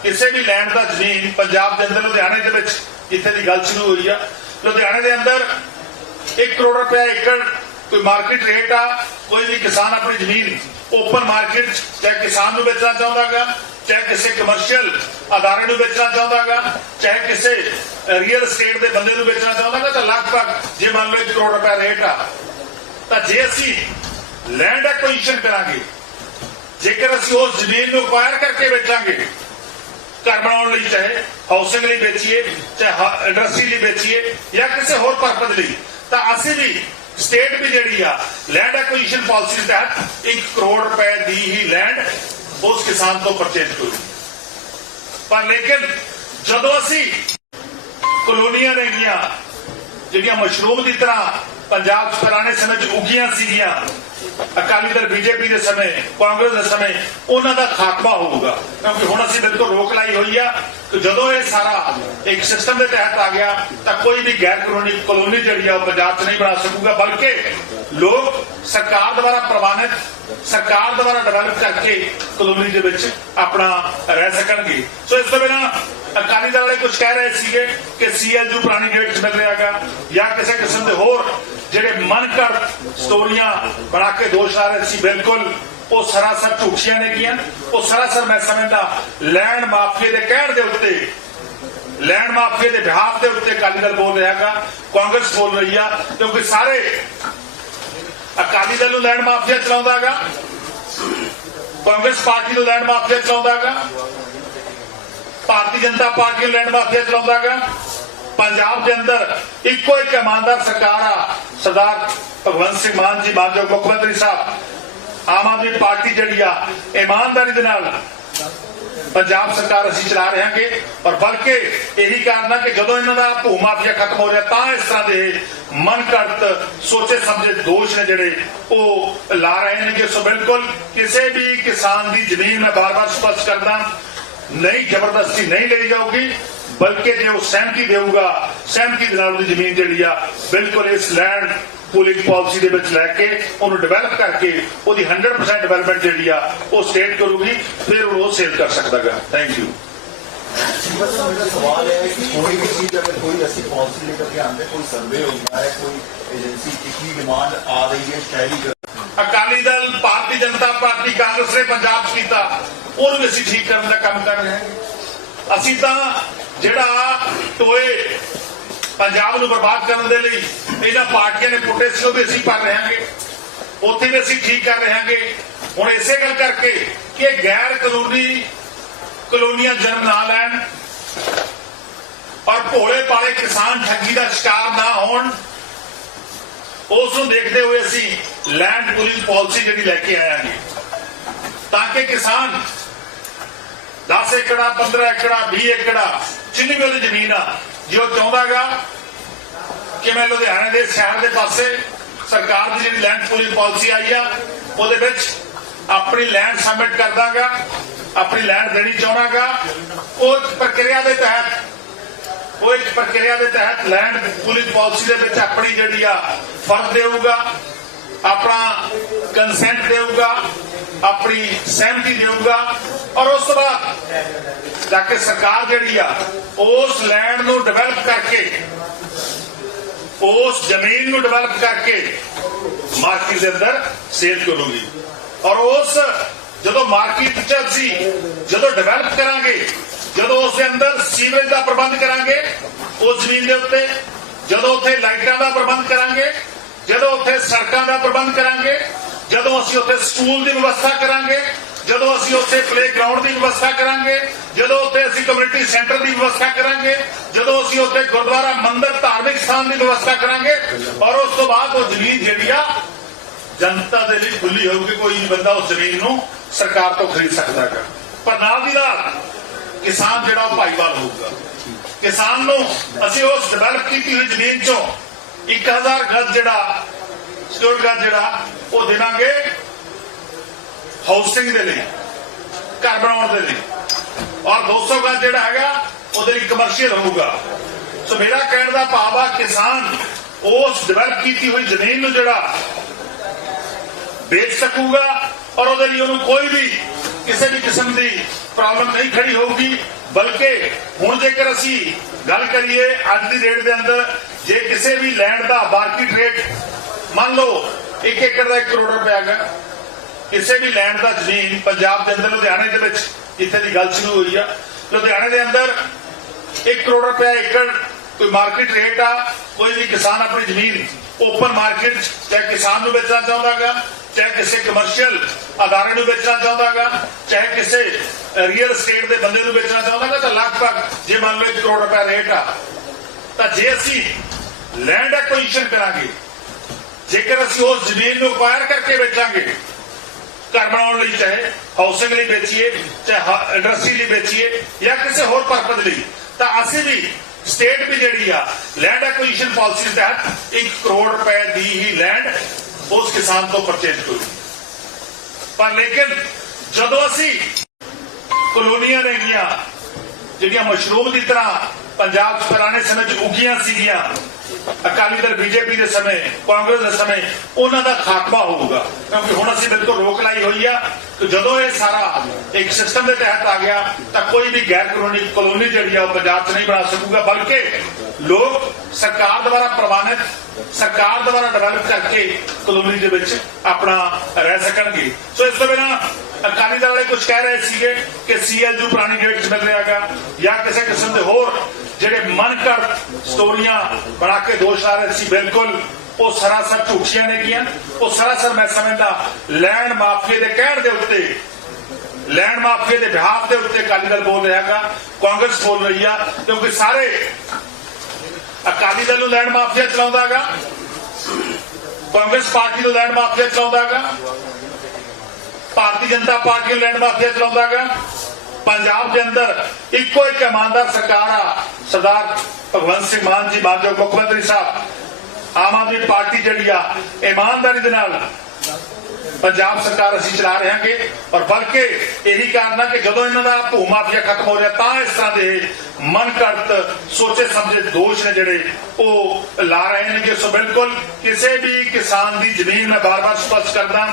ਕਿਸੇ ਵੀ ਲੈਂਡ ਦਾ ਜ਼ਮੀਨ ਪੰਜਾਬ ਦੇ ਅੰਦਰ, ਲੁਧਿਆਣੇ ਦੇ ਵਿੱਚ ਜਿੱਥੇ ਦੀ ਗੱਲ ਸ਼ੁਰੂ ਹੋਈ ਆ। ਲੁਧਿਆਣੇ ਦੇ ਅੰਦਰ 1 ਕਰੋੜ ਰੁਪਏ ਏਕੜ ਕੋਈ ਮਾਰਕੀਟ ਰੇਟ ਆ, ਕੋਈ ਵੀ ਕਿਸਾਨ ਆਪਣੀ ਜ਼ਮੀਨ ਓਪਨ ਮਾਰਕੀਟ ਚਾਹੇ ਕਿਸਾਨ ਨੂੰ ਵੇਚਣਾ ਚਾਹੁੰਦਾਗਾ ਚਾਹੇ ਕਿਸੇ ਕਮਰਸ਼ੀਅਲ ਅਦਾਰੇ ਨੂੰ ਵੇਚਣਾ ਚਾਹੁੰਦਾਗਾ ਚਾਹੇ ਕਿਸੇ ਰੀਅਲ ਏਸਟੇਟ ਦੇ ਬੰਦੇ ਨੂੰ ਵੇਚਣਾ ਚਾਹੁੰਦਾਗਾ ਤਾਂ ਲਗਭਗ ਜੇ ਮੰਨ ਲਓ 1 ਕਰੋੜ ਰੁਪਏ ਰੇਟ ਆ, ਤਾਂ ਜੇ ਅਸੀਂ ਲੈਂਡ ਐਕੁਇਜ਼ੀਸ਼ਨ ਕਰਾਂਗੇ ਜੇਕਰ ਅਸੀਂ ਉਸ ਜ਼ਮੀਨ ਨੂੰ ਅਕਵਾਇਰ ਕਰਕੇ ਵੇਚਾਂਗੇ, ਘਰ ਬਣਾਉਣ ਲਈ, ਚਾਹੇ ਹਾਊਸਿੰਗ ਲਈ ਵੇਚੀਏ, ਚਾਹੇ ਇੰਡਸਟਰੀ ਲਈ ਵੇਚੀਏ, ਜਾਂ ਕਿਸੇ ਹੋਰ ਪਰਪਸ ਲਈ, ਤਾਂ ਅਸੀਂ ਵੀ ਸਟੇਟ ਵੀ ਜਿਹੜੀ ਆ ਲੈਂਡ ਐਕੁਜੀਸ਼ਨ ਪਾਲਿਸੀ ਦੇ ਤਹਿਤ 1 ਕਰੋੜ ਰੁਪਏ ਦੀ ਹੀ ਲੈਂਡ ਉਸ ਕਿਸਾਨ ਤੋਂ ਪਰਚੇਜ ਕਰੂਗੀ ਪਰ ਲੇਕਿਨ ਜਦੋਂ ਅਸੀਂ ਕਲੋਨੀਆਂ ਰਹਿ ਗਈਆਂ ਜਿਹੜੀਆਂ ਮਸ਼ਰੂਮ ਦੀ ਤਰ੍ਹਾਂ ਪੰਜਾਬ 'ਚ ਪੁਰਾਣੇ ਸਮੇਂ 'ਚ ਉਗੀਆਂ ਸੀਗੀਆਂ। ਅਕਾਲੀ ਦਲ ਬੀਜੇਪੀ ਦੇ ਸਮੇਂ, ਕਾਂਗਰਸ ਦੇ ਸਮੇਂ, ਉਹਨਾਂ ਦਾ ਖਾਤਮਾ ਹੋਊਗਾ। ਕਿਉਂਕਿ ਹੁਣ ਅਸੀਂ ਬਿਲਕੁਲ ਰੋਕ ਲਾਈ ਹੋਈ ਆ ਕਿ ਜਦੋਂ ਇਹ ਸਾਰਾ ਇੱਕ ਸਿਸਟਮ ਦੇ ਤਹਿਤ ਆ ਗਿਆ, ਤਾਂ ਕੋਈ ਵੀ ਗੈਰ ਕਾਨੂੰਨੀ ਕਲੋਨੀ ਜਿਹੜੀ ਆ ਉਹ ਪੰਜਾਬ 'ਚ ਨਹੀਂ ਬਣਾ ਸਕੂਗਾ। ਬਲਕਿ ਲੋਕ ਸਰਕਾਰ ਦੁਆਰਾ ਪ੍ਰਵਾਨਿਤ, ਸਰਕਾਰ ਦੁਆਰਾ ਡਿਵੈਲਪ ਕਰਕੇ ਕਲੋਨੀ ਦੇ ਵਿੱਚ ਆਪਣਾ ਰਹਿ ਸਕਣਗੇ। ਸੋ ਇਸ ਤੋਂ ਬਿਨਾਂ ਅਕਾਲੀ ਦਲ ਵਾਲੇ ਕੁਝ ਕਹਿ ਰਹੇ ਸੀਗੇ ਕਿ ਸੀਐਲਯੂ ਪੁਰਾਣੀ ਡੇਟ 'ਚ ਮਿਲ ਰਿਹਾਗਾ ਜਾਂ ਕਿਸੇ ਕਿਸਮ ਦੇ ਹੋਰ ਜਿਹੜੇ ਮਨ ਕਰ ਸਟੋਰੀਆਂ ਬਣਾ ਕੇ ਦੋਸ਼ ਲਾ ਰਹੇ ਸੀ, ਬਿਲਕੁਲ, ਉਹ ਸਰਾਸਰ ਝੂਠੀਆਂ ਨੇ ਕੀਆਂ। ਉਹ ਸਰਾਸਰ ਮੈਂ ਸਮਝਦਾ, ਲੈਂਡ ਮਾਫੀਏ ਦੇ ਕਹਿਣ ਦੇ ਉੱਤੇ, ਲੈਂਡ ਮਾਫੀਏ ਦੇ ਵਿਹਾਰ ਦੇ ਉੱਤੇ ਅਕਾਲੀ ਦਲ ਬੋਲ ਰਿਹਾਗਾ ਕਾਂਗਰਸ ਬੋਲ ਰਹੀ ਆ, ਕਿਉਂਕਿ ਸਾਰੇ ਅਕਾਲੀ ਦਲ ਨੂੰ ਲੈਂਡ ਮਾਫੀਆ ਚਲਾਉਂਦਾ ਹੈਗਾ, ਕਾਂਗਰਸ ਪਾਰਟੀ ਨੂੰ ਲੈਂਡ ਮਾਫੀਆ ਚਲਾਉਂਦਾ ਹੈਗਾ, ਭਾਰਤੀ ਜਨਤਾ ਪਾਰਟੀ ਨੂੰ ਲੈਂਡ ਮਾਫੀਆ ਚਲਾਉਂਦਾ ਹੈਗਾ। ਪੰਜਾਬ ਦੇ ਅੰਦਰ ਇੱਕੋ ਇੱਕ ਇਮਾਨਦਾਰ ਸਰਕਾਰ ਆ, ਸਰਦਾਰ ਭਗਵੰਤ ਸਿੰਘ ਮਾਨ ਜੀ, ਮਾਨਯੋਗ ਮੁੱਖ ਮੰਤਰੀ ਸਾਹਿਬ। ਆਮ ਆਦਮੀ ਪਾਰਟੀ ਜਿਹੜੀ ਆ, ਇਮਾਨਦਾਰੀ ਦੇ ਨਾਲ ਪੰਜਾਬ ਸਰਕਾਰ ਅਸੀਂ ਚਲਾ ਰਹੇ ਹਾਂਗੇ। ਔਰ ਬਲਕਿ ਇਹੀ ਕਾਰਨ ਆ ਕਿ ਜਦੋਂ ਇਹਨਾਂ ਦਾ ਭੂ ਮਾਫੀਆ ਖਤਮ ਹੋ ਰਿਹਾ, ਤਾਂ ਇਸ ਤਰ੍ਹਾਂ ਦੇ ਮਨ ਘੜਤ ਸੋਚੇ ਸਮਝੇ ਦੋਸ਼ ਨੇ ਜਿਹੜੇ ਉਹ ਲਾ ਰਹੇ ਨੇ ਕਿ ਸੋ ਬਿਲਕੁਲ ਕਿਸੇ ਵੀ ਕਿਸਾਨ ਦੀ ਜ਼ਮੀਨ ਮੈਂ ਬਾਰ-ਬਾਰ ਸਪਸ਼ਟ ਕਰਦਾ, ਨਹੀਂ ਜ਼ਬਰਦਸਤੀ ਨਹੀਂ ਲਈ ਜਾਊਗੀ। ਬਲਕਿ ਜੇ ਉਹ ਸਹਿਮਤੀ ਦੇਊਗਾ ਸਹਿਮਤੀ ਦੇ ਨਾਲ ਉਹਦੀ ਜ਼ਮੀਨ ਜਿਹੜੀ ਆ ਬਿਲਕੁਲ ਇਸ ਲੈਂਡ ਪੂਲਿੰਗ ਪਾਲਿਸੀ ਦੇ ਵਿੱਚ ਲੈ ਕੇ ਉਹਨੂੰ ਡਿਵੈਲਪ ਕਰਕੇ ਉਹਦੀ 100% ਡਿਵੈਲਪਮੈਂਟ ਜਿਹੜੀ ਆ ਉਹ ਸਟੇਟ ਕਰੂਗੀ ਫਿਰ ਉਹ ਸੇਲ ਕਰ ਸਕਦਾਗਾ ਥੈਂਕ ਯੂ बस मेरा सवाल है कि कोई भी चीज अगर कोई ऐसी पॉलिसी लेकर के आते कोई सर्वे होता है कोई एजेंसी की डिमांड आ रही है शहरी ਅਕਾਲੀ ਦਲ ਭਾਰਤੀ ਜਨਤਾ ਪਾਰਟੀ ਕਾਂਗਰਸ ਨੇ ਪੰਜਾਬ 'ਚ ਕੀਤਾ ਉਹਨੂੰ ਵੀ ਅਸੀਂ ਠੀਕ ਕਰਨ ਦਾ ਕੰਮ ਕਰ ਰਹੇ ਹਾਂ ਅਸੀਂ ਤਾਂ ਜਿਹੜਾ ਟੋਏ ਪੰਜਾਬ ਨੂੰ ਬਰਬਾਦ ਕਰਨ ਦੇ ਲਈ ਇਹਨਾਂ ਪਾਰਟੀਆਂ ਨੇ ਪੁੱਟੇ ਸੀ, ਉਹ ਵੀ ਅਸੀਂ ਭਰ ਰਹੇ ਹਾਂਗੇ। ਉੱਥੇ ਵੀ ਅਸੀਂ ਠੀਕ ਕਰ ਰਹੇ ਹਾਂਗੇ। ਹੁਣ ਇਸੇ ਗੱਲ ਕਰਕੇ ਕਿ ਗੈਰ ਕਾਨੂੰਨੀ ਕਲੋਨੀਆਂ ਜਨਮ ਨਾ ਲੈਣ ਔਰ ਭੋਲੇ ਪਾਲੇ ਕਿਸਾਨ ਠੱਗੀ ਦਾ ਸ਼ਿਕਾਰ ਨਾ ਹੋਣ, ਉਸ ਨੂੰ ਦੇਖਦੇ ਹੋਏ ਅਸੀਂ ਲੈਂਡ ਪੂਲਿੰਗ ਪਾਲਿਸੀ ਜਿਹੜੀ ਲੈ ਕੇ ਆਏ ਤਾਂ ਕਿ ਕਿਸਾਨ 10 ਏਕੜਾ 15 ਏਕੜਾ 20 ਏਕੜਾ, ਜਿੰਨੀ ਵੀ ਉਹਦੀ ਜ਼ਮੀਨ ਆ, ਜੇ ਉਹ ਚਾਹੁੰਦਾਗਾ ਕਿ ਮੈਂ ਲੁਧਿਆਣੇ ਦੇ ਸ਼ਹਿਰ ਦੇ ਪਾਸੇ ਸਰਕਾਰ ਦੀ ਜਿਹੜੀ ਲੈਂਡ ਪੂਲਿੰਗ ਪਾਲਿਸੀ ਆਈ ਆ, ਉਹਦੇ ਵਿੱਚ ਆਪਣੀ ਲੈਂਡ ਸਬਮਿਟ ਕਰਦਾਗਾ, ਆਪਣੀ ਲੈਂਡ ਦੇਣੀ ਚਾਹੁੰਦਾਗਾ, ਉਹ ਇੱਕ ਪ੍ਰਕਿਰਿਆ ਦੇ ਤਹਿਤ, ਉਹ ਇੱਕ ਪ੍ਰਕਿਰਿਆ ਦੇ ਤਹਿਤ ਲੈਂਡ ਪੂਲਿੰਗ ਪਾਲਿਸੀ ਦੇ ਵਿੱਚ ਆਪਣੀ ਜਿਹੜੀ ਆ ਫਰਜ਼ ਦੇਊਗਾ, ਆਪਣਾ ਕੰਸੈਂਟ ਦੇਊਗਾ ਆਪਣੀ ਸਹਿਮਤੀ ਦੇਊਗਾ ਔਰ ਉਸ ਤੋਂ ਬਾਅਦ ਜਾ ਕੇ ਸਰਕਾਰ ਜਿਹੜੀ ਆ, ਉਸ ਲੈਂਡ ਨੂੰ ਡਿਵੈਲਪ ਕਰਕੇ, ਉਸ ਜ਼ਮੀਨ ਨੂੰ ਡਿਵੈਲਪ ਕਰਕੇ ਮਾਰਕੀਟ ਦੇ ਅੰਦਰ ਸੇਲ ਕਰੂਗੀ। ਔਰ ਉਸ ਜਦੋਂ ਮਾਰਕੀਟ ਚ ਅਸੀਂ ਜਦੋਂ ਡਿਵੈਲਪ ਕਰਾਂਗੇ, ਜਦੋਂ ਉਸ ਦੇ ਅੰਦਰ ਸੀਵਰੇਜ ਦਾ ਪ੍ਰਬੰਧ ਕਰਾਂਗੇ, ਉਸ ਜ਼ਮੀਨ ਦੇ ਉੱਤੇ ਜਦੋਂ ਉੱਥੇ ਲਾਈਟਾਂ ਦਾ ਪ੍ਰਬੰਧ ਕਰਾਂਗੇ, ਜਦੋਂ ਉੱਥੇ ਸੜਕਾਂ ਦਾ ਪ੍ਰਬੰਧ ਕਰਾਂਗੇ ਜਦੋਂ ਅਸੀਂ ਉੱਥੇ ਸਕੂਲ ਦੀ ਵਿਵਸਥਾ ਕਰਾਂਗੇ, ਜਦੋਂ ਅਸੀਂ ਉੱਥੇ ਪਲੇਗਰਾਉਂਡ ਦੀ ਵਿਵਸਥਾ ਕਰਾਂਗੇ, ਜਦੋਂ ਉੱਥੇ ਅਸੀਂ ਕਮਿਊਨਿਟੀ ਸੈਂਟਰ ਦੀ ਵਿਵਸਥਾ ਕਰਾਂਗੇ, ਜਦੋਂ ਅਸੀਂ ਉੱਥੇ ਗੁਰਦੁਆਰਾ ਮੰਦਿਰ ਧਾਰਮਿਕ ਸਥਾਨ ਦੀ ਵਿਵਸਥਾ ਕਰਾਂਗੇ ਔਰ ਉਸ ਤੋਂ ਬਾਅਦ ਉਹ ਜ਼ਮੀਨ ਜਿਹੜੀ ਆ ਜਨਤਾ ਦੇ ਲਈ ਖੁੱਲੀ ਹੋਊਗੀ, ਕੋਈ ਬੰਦਾ ਉਸ ਜ਼ਮੀਨ ਨੂੰ ਸਰਕਾਰ ਤੋਂ ਖਰੀਦ ਸਕਦਾ ਹੈ ਪਰ ਨਾਲ ਦੀ ਨਾਲ ਕਿਸਾਨ ਜਿਹੜਾ ਉਹ ਭਾਈਵਾਲ ਹੋਊਗਾ। ਕਿਸਾਨ ਨੂੰ ਅਸੀਂ ਉਸ ਡਿਵੈਲਪ ਕੀਤੀ ਹੋਈ ਜ਼ਮੀਨ ਚੋਂ 1000 ਗਜ਼ ਜਿਹੜਾ ਸਟੋਰ ਗੱਜ ਜਿਹੜਾ ਉਹ ਦੇਵਾਂਗੇ ਹਾਊਸਿੰਗ ਦੇ ਲਈ, ਘਰ ਬਣਾਉਣ ਦੇ ਲਈ। ਔਰ 200 ਗੱਜ ਜਿਹੜਾ ਹੈਗਾ, ਉਹਦੇ ਲਈ ਕਮਰਸ਼ੀਅਲ ਹੋਊਗਾ। ਸੋ ਮੇਰਾ ਕਹਿਣ ਦਾ ਭਾਵ ਆ, ਕਿਸਾਨ ਉਸ ਡਿਵੈਲਪ ਕੀਤੀ ਹੋਈ ਜ਼ਮੀਨ ਨੂੰ ਜਿਹੜਾ ਵੇਚ ਸਕੂਗਾ ਔਰ ਉਹਦੇ ਲਈ ਉਹਨੂੰ ਕੋਈ ਵੀ ਕਿਸੇ ਵੀ ਕਿਸਮ ਦੀ ਪ੍ਰੋਬਲਮ ਨਹੀਂ ਖੜੀ ਹੋਊਗੀ। ਬਲਕਿ ਹੁਣ ਜੇਕਰ ਅਸੀਂ ਗੱਲ ਕਰੀਏ ਅੱਜ ਦੀ ਡੇਟ ਦੇ ਅੰਦਰ, ਜੇ ਕਿਸੇ ਵੀ ਲੈਂਡ ਦਾ ਮਾਰਕੀਟ ਰੇਟ ਮੰਨ ਲਓ 1 ਏਕੜ ਦਾ 1 ਕਰੋੜ ਰੁਪਇਆ ਹੈਗਾ ਕਿਸੇ ਵੀ ਲੈਂਡ ਦਾ ਜ਼ਮੀਨ ਪੰਜਾਬ ਦੇ ਅੰਦਰ, ਲੁਧਿਆਣੇ ਦੇ ਵਿੱਚ, ਇੱਥੇ ਦੀ ਗੱਲ ਸ਼ੁਰੂ ਹੋਈ ਆ। ਲੁਧਿਆਣੇ ਦੇ ਅੰਦਰ 1 ਕਰੋੜ ਰੁਪਇਆ ਏਕੜ, ਕੋਈ ਮਾਰਕੀਟ ਰੇਟ ਆ, ਕੋਈ ਵੀ ਕਿਸਾਨ ਆਪਣੀ ਜ਼ਮੀਨ ਓਪਨ ਮਾਰਕੀਟ ਚਾਹੇ ਕਿਸਾਨ ਨੂੰ ਵੇਚਣਾ ਚਾਹੁੰਦਾਗਾ ਚਾਹੇ ਕਿਸੇ ਕਮਰਸ਼ੀਅਲ ਅਦਾਰੇ ਨੂੰ ਵੇਚਣਾ ਚਾਹੁੰਦਾਗਾ ਚਾਹੇ ਕਿਸੇ ਰੀਅਲ estate ਦੇ ਬੰਦੇ ਨੂੰ ਵੇਚਣਾ ਚਾਹੁੰਦਾਗਾ ਤਾਂ ਲਗਭਗ ਜੇ ਮੰਨ ਲਓ 1 ਕਰੋੜ ਰੁਪਇਆ ਰੇਟ ਆ, ਤਾਂ ਜੇ ਅਸੀਂ ਲੈਂਡ ਐਕੁਜੀਸ਼ਨ ਕਰਾਂਗੇ ਜੇਕਰ ਅਸੀਂ ਉਸ ਜ਼ਮੀਨ ਨੂੰ ਅਕਵਾਇਰ ਕਰਕੇ ਵੇਚਾਂਗੇ, ਘਰ ਬਣਾਉਣ ਲਈ ਚਾਹੇ ਹਾਊਸਿੰਗ ਲਈ ਵੇਚੀਏ, ਚਾਹੇ ਇੰਡਸਟਰੀ ਲਈ ਵੇਚੀਏ ਜਾਂ ਕਿਸੇ ਹੋਰ ਪਰਪਸ ਲਈ, ਤਾਂ ਅਸੀਂ ਵੀ ਸਟੇਟ ਵੀ ਜਿਹੜੀ ਆ ਲੈਂਡ ਐਕੁਜੀਸ਼ਨ ਪਾਲਿਸੀ ਦੇ ਤਹਿਤ 1 ਕਰੋੜ ਰੁਪਏ ਦੀ ਹੀ ਲੈਂਡ ਉਸ ਕਿਸਾਨ ਤੋਂ ਪਰਚੇਜ ਕਰੂ ਪਰ ਲੇਕਿਨ ਜਦੋਂ ਅਸੀਂ ਕਲੋਨੀਆਂ ਨੇਗੀਆਂ ਜਿਹੜੀਆਂ ਮਸ਼ਰੂਮ ਦੀ ਤਰ੍ਹਾਂ ਪੰਜਾਬ 'ਚ ਪੁਰਾਣੇ ਸਮੇਂ 'ਚ ਉੱਗੀਆਂ ਸੀਗੀਆਂ ਅਕਾਲੀ ਦਲ ਬੀਜੇਪੀ ਦੇ ਸਮੇਂ, ਕਾਂਗਰਸ ਦੇ ਸਮੇਂ, ਉਹਨਾਂ ਦਾ ਖਾਤਮਾ ਹੋਊਗਾ। ਕਿਉਂਕਿ ਹੁਣ ਅਸੀਂ ਬਿਲਕੁਲ ਰੋਕ ਲਾਈ ਹੋਈ ਆ। ਕਿ ਜਦੋਂ ਇਹ ਸਾਰਾ ਇੱਕ ਸਿਸਟਮ ਦੇ ਤਹਿਤ ਆ ਗਿਆ, ਤਾਂ ਕੋਈ ਵੀ ਗੈਰ ਕਾਨੂੰਨੀ ਕਲੋਨੀ ਜਿਹੜੀ ਆ, ਉਹ ਪੰਜਾਬ 'ਚ ਨਹੀਂ ਬਣਾ ਸਕੂਗਾ। ਬਲਕਿ ਲੋਕ ਸਰਕਾਰ ਦੁਆਰਾ ਪ੍ਰਵਾਨਿਤ, ਸਰਕਾਰ ਦੁਆਰਾ ਡਿਵੈਲਪ ਕਰਕੇ ਕਲੋਨੀ ਦੇ ਵਿੱਚ ਆਪਣਾ ਰਹਿ ਸਕਣਗੇ। ਸੋ ਇਸ ਤੋਂ ਬਿਨਾਂ ਅਕਾਲੀ ਦਲ ਵਾਲੇ ਕੁਝ ਕਹਿ ਰਹੇ ਸੀਗੇ ਕਿ ਸੀਐਲਯੂ ਪੁਰਾਣੀ ਡੇਟ 'ਚ ਮਿਲ ਰਿਹਾਗਾ ਜਾਂ ਕਿਸੇ ਕਿਸਮ ਦੇ ਹੋਰ ਜਿਹੜੇ ਮਨ ਕਰ ਸਟੋਰੀਆਂ ਬਣਾ ਕੇ ਦੋਸ਼ ਲਾ ਰਹੇ ਸੀ, ਬਿਲਕੁਲ, ਉਹ ਸਰਾਸਰ ਝੂਠੀਆਂ ਨੇਗੀਆਂ ਉਹ ਸਰਾਸਰ ਮੈਂ ਸਮਝਦਾ, ਲੈਂਡ ਮਾਫੀਏ ਦੇ ਕਹਿਣ ਦੇ ਉੱਤੇ, ਲੈਂਡ ਮਾਫੀਏ ਦੇ ਵਿਹਾਰ ਦੇ ਉੱਤੇ ਅਕਾਲੀ ਦਲ ਬੋਲ ਰਿਹਾਗਾ ਕਾਂਗਰਸ ਬੋਲ ਰਹੀ ਆ, ਕਿਉਂਕਿ ਸਾਰੇ ਅਕਾਲੀ ਦਲ ਨੂੰ ਲੈਂਡ ਮਾਫੀਆ ਚਲਾਉਂਦਾ ਚਲਾਉਂਦਾਗਾ ਕਾਂਗਰਸ ਪਾਰਟੀ ਨੂੰ ਲੈਂਡ ਮਾਫੀਆ ਚਲਾਉਂਦਾ ਹੈਗਾ, ਭਾਰਤੀ ਜਨਤਾ ਪਾਰਟੀ ਨੂੰ ਲੈਂਡ ਮਾਫੀਆ ਚਲਾਉਂਦਾ ਚਲਾਉਂਦਾਗਾ ਪੰਜਾਬ ਦੇ ਅੰਦਰ ਇੱਕੋ ਇੱਕ ਇਮਾਨਦਾਰ ਸਰਕਾਰ ਆ ਸਰਦਾਰ ਭਗਵੰਤ ਸਿੰਘ ਮਾਨ ਜੀ, ਮਾਨਯੋਗ ਮੁੱਖ ਮੰਤਰੀ ਸਾਹਿਬ, ਆਮ ਆਦਮੀ ਪਾਰਟੀ ਜਿਹੜੀ ਆ, ਇਮਾਨਦਾਰੀ ਦੇ ਨਾਲ ਪੰਜਾਬ ਸਰਕਾਰ ਅਸੀਂ ਚਲਾ ਰਹੇ ਹਾਂਗੇ ਔਰ ਬਲਕਿ ਇਹੀ ਕਾਰਨ ਆ ਕਿ ਜਦੋਂ ਇਹਨਾਂ ਦਾ ਭੂ ਮਾਫੀਆ ਖਤਮ ਹੋ ਰਿਹਾ, ਤਾਂ ਇਸ ਤਰ੍ਹਾਂ ਦੇ ਮਨ ਘੜਤ ਸੋਚੇ ਸਮਝੇ ਦੋਸ਼ ਨੇ ਜਿਹੜੇ ਉਹ ਲਾ ਰਹੇ ਨੇ ਕਿ ਸੋ ਬਿਲਕੁਲ ਕਿਸੇ ਵੀ ਕਿਸਾਨ ਦੀ ਜ਼ਮੀਨ ਮੈਂ ਬਾਰ-ਬਾਰ ਸਪਸ਼ਟ ਕਰਦਾ,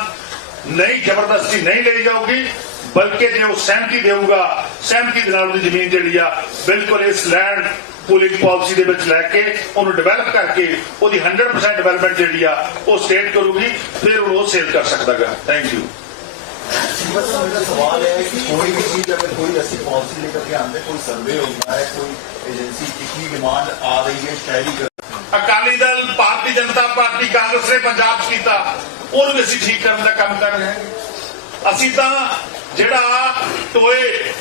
ਨਹੀਂ ਜ਼ਬਰਦਸਤੀ ਨਹੀਂ ਲਈ ਜਾਊਗੀ। ਬਲਕਿ ਜੇ ਉਹ ਸਹਿਮਤੀ ਦੇਊਗਾ ਸਹਿਮਤੀ ਦੇ ਨਾਲ ਉਹਦੀ ਜ਼ਮੀਨ ਜਿਹੜੀ ਆ ਬਿਲਕੁਲ ਇਸ ਲੈਂਡ ਪੂਲਿੰਗ ਪਾਲਿਸੀ ਦੇ ਵਿੱਚ ਲੈ ਕੇ ਉਹਨੂੰ ਡਿਵੈਲਪ ਕਰਕੇ ਉਹਦੀ 100% ਡਿਵੈਲਪਮੈਂਟ ਜਿਹੜੀ ਆ ਉਹ ਸਟੇਟ ਕਰੂਗੀ ਫਿਰ ਉਹ ਸੇਲ ਕਰ ਸਕਦਾਗਾ ਥੈਂਕ ਯੂ बस मेरा सवाल है कि कोई भी चीज अगर कोई ऐसी पॉलिसी लेकर के आते कोई सर्वे होता है कोई एजेंसी की डिमांड आ रही है शहरी कर ਅਕਾਲੀ ਦਲ ਭਾਰਤੀ ਜਨਤਾ ਪਾਰਟੀ ਕਾਂਗਰਸ ਨੇ ਪੰਜਾਬ 'ਚ ਕੀਤਾ ਉਹਨੂੰ ਵੀ ਅਸੀਂ ਠੀਕ ਕਰਨ ਦਾ ਕੰਮ ਕਰ ਰਹੇ ਹਾਂ ਅਸੀਂ ਤਾਂ ਜਿਹੜਾ ਟੋਏ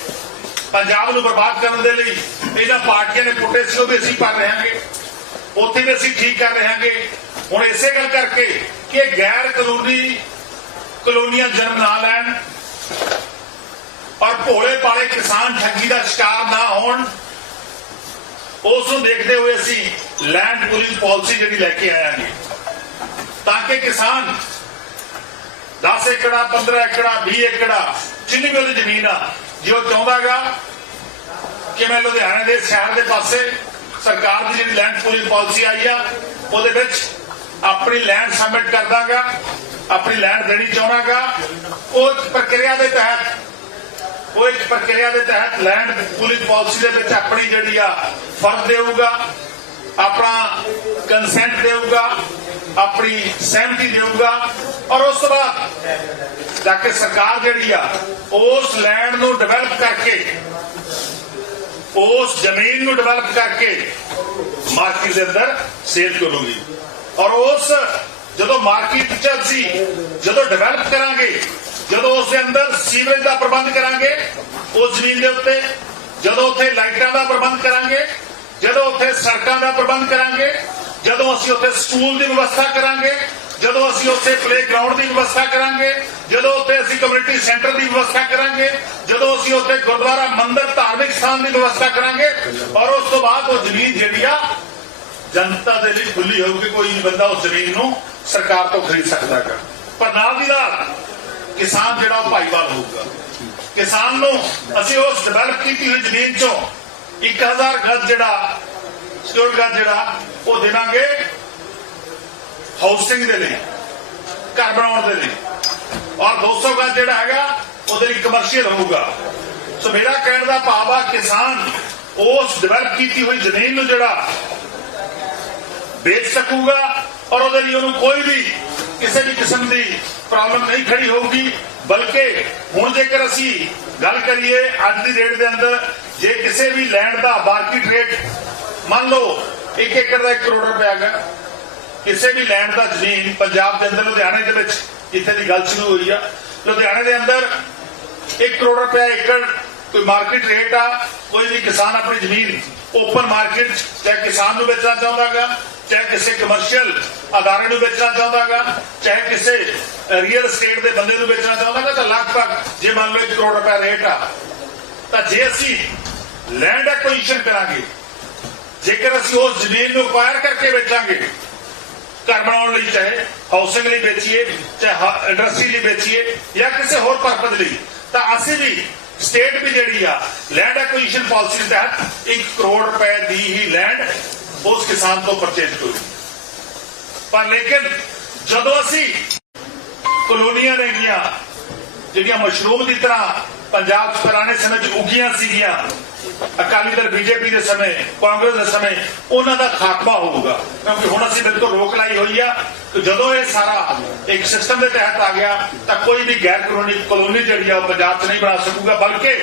ਪੰਜਾਬ ਨੂੰ ਬਰਬਾਦ ਕਰਨ ਦੇ ਲਈ ਇਹਨਾਂ ਪਾਰਟੀਆਂ ਨੇ ਪੁੱਟੇ ਸੀ, ਉਹ ਵੀ ਅਸੀਂ ਕਰ ਰਹੇ ਹਾਂਗੇ। ਉੱਥੇ ਵੀ ਅਸੀਂ ਠੀਕ ਕਰ ਰਹੇ ਹਾਂਗੇ। ਹੁਣ ਇਸੇ ਗੱਲ ਕਰਕੇ ਕਿ ਗੈਰ ਕਾਨੂੰਨੀ ਕਲੋਨੀਆਂ ਜਨਮ ਨਾ ਲੈਣ ਔਰ ਭੋਲੇ ਪਾਲੇ ਕਿਸਾਨ ਠੱਗੀ ਦਾ ਸ਼ਿਕਾਰ ਨਾ ਹੋਣ, ਉਸ ਨੂੰ ਦੇਖਦੇ ਹੋਏ ਅਸੀਂ ਲੈਂਡ ਪੂਲਿੰਗ ਪਾਲਿਸੀ ਜਿਹੜੀ ਲੈ ਕੇ ਆਇਆ ਹਾਂ ਤਾਂ ਕਿ ਕਿਸਾਨ 10 ਏਕੜਾ 15 ਏਕੜਾ 20 ਏਕੜਾ, ਜਿੰਨੀ ਵੀ ਉਹਦੀ ਜ਼ਮੀਨ ਆ, ਜੇ ਉਹ ਚਾਹੁੰਦਾਗਾ ਕਿ ਮੈਂ ਲੁਧਿਆਣੇ ਦੇ ਸ਼ਹਿਰ ਦੇ ਪਾਸੇ ਸਰਕਾਰ ਦੀ ਜਿਹੜੀ ਲੈਂਡ ਪੂਲਿੰਗ ਪਾਲਿਸੀ ਆਈ ਆ, ਉਹਦੇ ਵਿੱਚ ਆਪਣੀ ਲੈਂਡ ਸਬਮਿਟ ਕਰਦਾਗਾ, ਆਪਣੀ ਲੈਂਡ ਦੇਣੀ ਚਾਹੁੰਦਾਗਾ, ਉਹ ਪ੍ਰਕਿਰਿਆ ਦੇ ਤਹਿਤ, ਉਹ ਇੱਕ ਪ੍ਰਕਿਰਿਆ ਦੇ ਤਹਿਤ ਲੈਂਡ ਪੂਲਿੰਗ ਪਾਲਿਸੀ ਦੇ ਵਿੱਚ ਆਪਣੀ ਜਿਹੜੀ ਆ, ਫਰਜ਼ ਦੇਊਗਾ, ਆਪਣਾ ਕੰਸੈਂਟ ਦੇਊਗਾ ਆਪਣੀ ਸਹਿਮਤੀ ਦੇਊਗਾ ਔਰ ਉਸ ਤੋਂ ਬਾਅਦ ਜਾ ਕੇ ਸਰਕਾਰ ਜਿਹੜੀ ਆ, ਉਸ ਲੈਂਡ ਨੂੰ ਡਿਵੈਲਪ ਕਰਕੇ, ਉਸ ਜ਼ਮੀਨ ਨੂੰ ਡਿਵੈਲਪ ਕਰਕੇ ਮਾਰਕੀਟ ਦੇ ਅੰਦਰ ਸੇਲ ਕਰੂਗੀ। ਔਰ ਉਸ ਜਦੋਂ ਮਾਰਕੀਟ ਚ ਅਸੀਂ ਜਦੋਂ ਡਿਵੈਲਪ ਕਰਾਂਗੇ, ਜਦੋਂ ਉਸ ਦੇ ਅੰਦਰ ਸੀਵਰੇਜ ਦਾ ਪ੍ਰਬੰਧ ਕਰਾਂਗੇ, ਉਸ ਜ਼ਮੀਨ ਦੇ ਉੱਤੇ, ਜਦੋਂ ਉੱਥੇ ਲਾਈਟਾਂ ਦਾ ਪ੍ਰਬੰਧ ਕਰਾਂਗੇ, ਜਦੋਂ ਉੱਥੇ ਸੜਕਾਂ ਦਾ ਪ੍ਰਬੰਧ ਕਰਾਂਗੇ ਜਦੋਂ ਅਸੀਂ ਉੱਥੇ ਸਕੂਲ ਦੀ ਵਿਵਸਥਾ ਕਰਾਂਗੇ, ਜਦੋਂ ਅਸੀਂ ਉੱਥੇ ਪਲੇਗਰਾਉਂਡ ਦੀ ਵਿਵਸਥਾ ਕਰਾਂਗੇ, ਜਦੋਂ ਉੱਥੇ ਅਸੀਂ ਕਮਿਊਨਿਟੀ ਸੈਂਟਰ ਦੀ ਵਿਵਸਥਾ ਕਰਾਂਗੇ, ਜਦੋਂ ਅਸੀਂ ਉੱਥੇ ਗੁਰਦੁਆਰਾ ਮੰਦਿਰ ਧਾਰਮਿਕ ਸਥਾਨ ਦੀ ਵਿਵਸਥਾ ਕਰਾਂਗੇ, ਔਰ ਉਸ ਤੋਂ ਬਾਅਦ ਉਹ ਜ਼ਮੀਨ ਜਿਹੜੀ ਆ, ਜਨਤਾ ਦੇ ਲਈ ਖੁੱਲੀ ਹੋਊਗੀ, ਕੋਈ ਨਹੀਂ ਬੰਦਾ ਉਸ ਜ਼ਮੀਨ ਨੂੰ ਸਰਕਾਰ ਤੋਂ ਖਰੀਦ ਸਕਦਾ ਹੈ ਪਰ ਨਾਲ ਦੀ ਨਾਲ ਕਿਸਾਨ ਜਿਹੜਾ ਉਹ ਭਾਈਵਾਲ ਹੋਊਗਾ। ਕਿਸਾਨ ਨੂੰ ਅਸੀਂ ਉਸ ਡਿਵੈਲਪ ਕੀਤੀ ਹੋਈ ਜ਼ਮੀਨ ਚੋਂ 1000 ਗੱਜ ਜਿਹੜਾ ਸਟੋਰ ਗੱਜ ਜਿਹੜਾ ਉਹ ਦੇਵਾਂਗੇ ਹਾਊਸਿੰਗ ਦੇ ਲਈ, ਘਰ ਬਣਾਉਣ ਦੇ ਲਈ। ਔਰ 200 ਗੱਜ ਜਿਹੜਾ ਹੈਗਾ, ਉਹਦੇ ਲਈ ਕਮਰਸ਼ੀਅਲ ਹੋਊਗਾ ਸੋ ਮੇਰਾ ਕਹਿਣ ਦਾ ਭਾਵ ਆ, ਕਿਸਾਨ ਉਸ ਡਿਵੈਲਪ ਕੀਤੀ ਹੋਈ ਜ਼ਮੀਨ ਨੂੰ ਜਿਹੜਾ ਵੇਚ ਸਕੂਗਾ ਔਰ ਉਹਦੇ ਲਈ ਉਹਨੂੰ ਕੋਈ ਵੀ ਕਿਸੇ ਵੀ ਕਿਸਮ ਦੀ ਪ੍ਰੋਬਲਮ ਨਹੀਂ ਖੜੀ ਹੋਊਗੀ। ਬਲਕਿ ਹੁਣ ਜੇਕਰ ਅਸੀਂ ਗੱਲ ਕਰੀਏ ਅੱਜ ਦੀ ਡੇਟ ਦੇ ਅੰਦਰ, ਜੇ ਕਿਸੇ ਵੀ ਲੈਂਡ ਦਾ ਮਾਰਕੀਟ ਰੇਟ ਮੰਨ ਲਓ 1 ਏਕੜ ਦਾ 1 ਕਰੋੜ ਰੁਪਇਆ ਹੈਗਾ। ਕਿਸੇ ਵੀ ਲੈਂਡ ਦਾ ਜ਼ਮੀਨ ਪੰਜਾਬ ਦੇ ਅੰਦਰ, ਲੁਧਿਆਣੇ ਦੇ ਵਿੱਚ ਜਿੱਥੇ ਦੀ ਗੱਲ ਸ਼ੁਰੂ ਹੋਈ ਆ। ਲੁਧਿਆਣੇ ਦੇ ਅੰਦਰ 1 ਕਰੋੜ ਰੁਪਇਆ ਏਕੜ ਕੋਈ ਮਾਰਕੀਟ ਰੇਟ ਆ, ਕੋਈ ਵੀ ਕਿਸਾਨ ਆਪਣੀ ਜ਼ਮੀਨ ਓਪਨ ਮਾਰਕੀਟ ਚਾਹੇ ਕਿਸਾਨ ਨੂੰ ਵੇਚਣਾ ਚਾਹੁੰਦਾਗਾ ਚਾਹੇ ਕਿਸੇ ਕਮਰਸ਼ੀਅਲ ਅਦਾਰੇ ਨੂੰ ਵੇਚਣਾ ਚਾਹੁੰਦਾਗਾ ਚਾਹੇ ਕਿਸੇ ਰੀਅਲ ਏਸਟੇਟ ਦੇ ਬੰਦੇ ਨੂੰ ਵੇਚਣਾ ਚਾਹੁੰਦਾਗਾ ਤਾਂ ਲਗਭਗ ਜੇ ਮੰਨ ਲਓ 1 ਕਰੋੜ ਰੁਪਏ ਰੇਟ ਆ, ਤਾਂ ਜੇ ਅਸੀਂ ਲੈਂਡ ਐਕੁਜੀਸ਼ਨ ਕਰਾਂਗੇ ਜੇਕਰ ਅਸੀਂ ਉਸ ਜ਼ਮੀਨ ਨੂੰ ਅਕਵਾਇਰ ਕਰਕੇ ਵੇਚਾਂਗੇ, ਘਰ ਬਣਾਉਣ ਲਈ ਚਾਹੇ ਹਾਊਸਿੰਗ ਲਈ ਵੇਚੀਏ, ਚਾਹੇ ਇੰਡਸਟਰੀ ਲਈ ਵੇਚੀਏ ਜਾਂ ਕਿਸੇ ਹੋਰ ਪਰਪਸ ਲਈ, ਤਾਂ ਅਸੀਂ ਵੀ ਸਟੇਟ ਵੀ ਜਿਹੜੀ ਆ ਲੈਂਡ ਐਕੁਜੀਸ਼ਨ ਪਾਲਿਸੀ ਤਹਿਤ 1 ਕਰੋੜ ਰੁਪਏ ਦੀ ਹੀ ਲੈਂਡ ਉਸ ਕਿਸਾਨ ਤੋਂ ਪਰਚੇਜ ਕਰੂਗੀ ਪਰ ਲੇਕਿਨ ਜਦੋਂ ਅਸੀਂ ਕਲੋਨੀਆਂ ਨੇਗੀਆਂ, ਜਿਹੜੀਆਂ ਮਸ਼ਰੂਮ ਦੀ ਤਰ੍ਹਾਂ ਪੰਜਾਬ 'ਚ ਪੁਰਾਣੇ ਸਮੇਂ 'ਚ ਉੱਗੀਆਂ ਸੀਗੀਆਂ ਅਕਾਲੀ ਦਲ ਬੀਜੇਪੀ ਦੇ ਸਮੇਂ, ਕਾਂਗਰਸ ਦੇ ਸਮੇਂ, ਉਹਨਾਂ ਦਾ ਖਾਤਮਾ ਹੋਊਗਾ। ਕਿਉਂਕਿ ਹੁਣ ਅਸੀਂ ਬਿਲਕੁਲ ਰੋਕ ਲਾਈ ਹੋਈ ਆ। ਜਦੋਂ ਇਹ ਸਾਰਾ ਇੱਕ ਸਿਸਟਮ ਦੇ ਤਹਿਤ ਆ ਗਿਆ, ਤਾਂ ਕੋਈ ਵੀ ਗੈਰ ਕਾਨੂੰਨੀ ਕਲੋਨੀ ਜਿਹੜੀ ਆ, ਉਹ ਪੰਜਾਬ 'ਚ ਨਹੀਂ ਬਣਾ ਸਕੂਗਾ। ਬਲਕਿ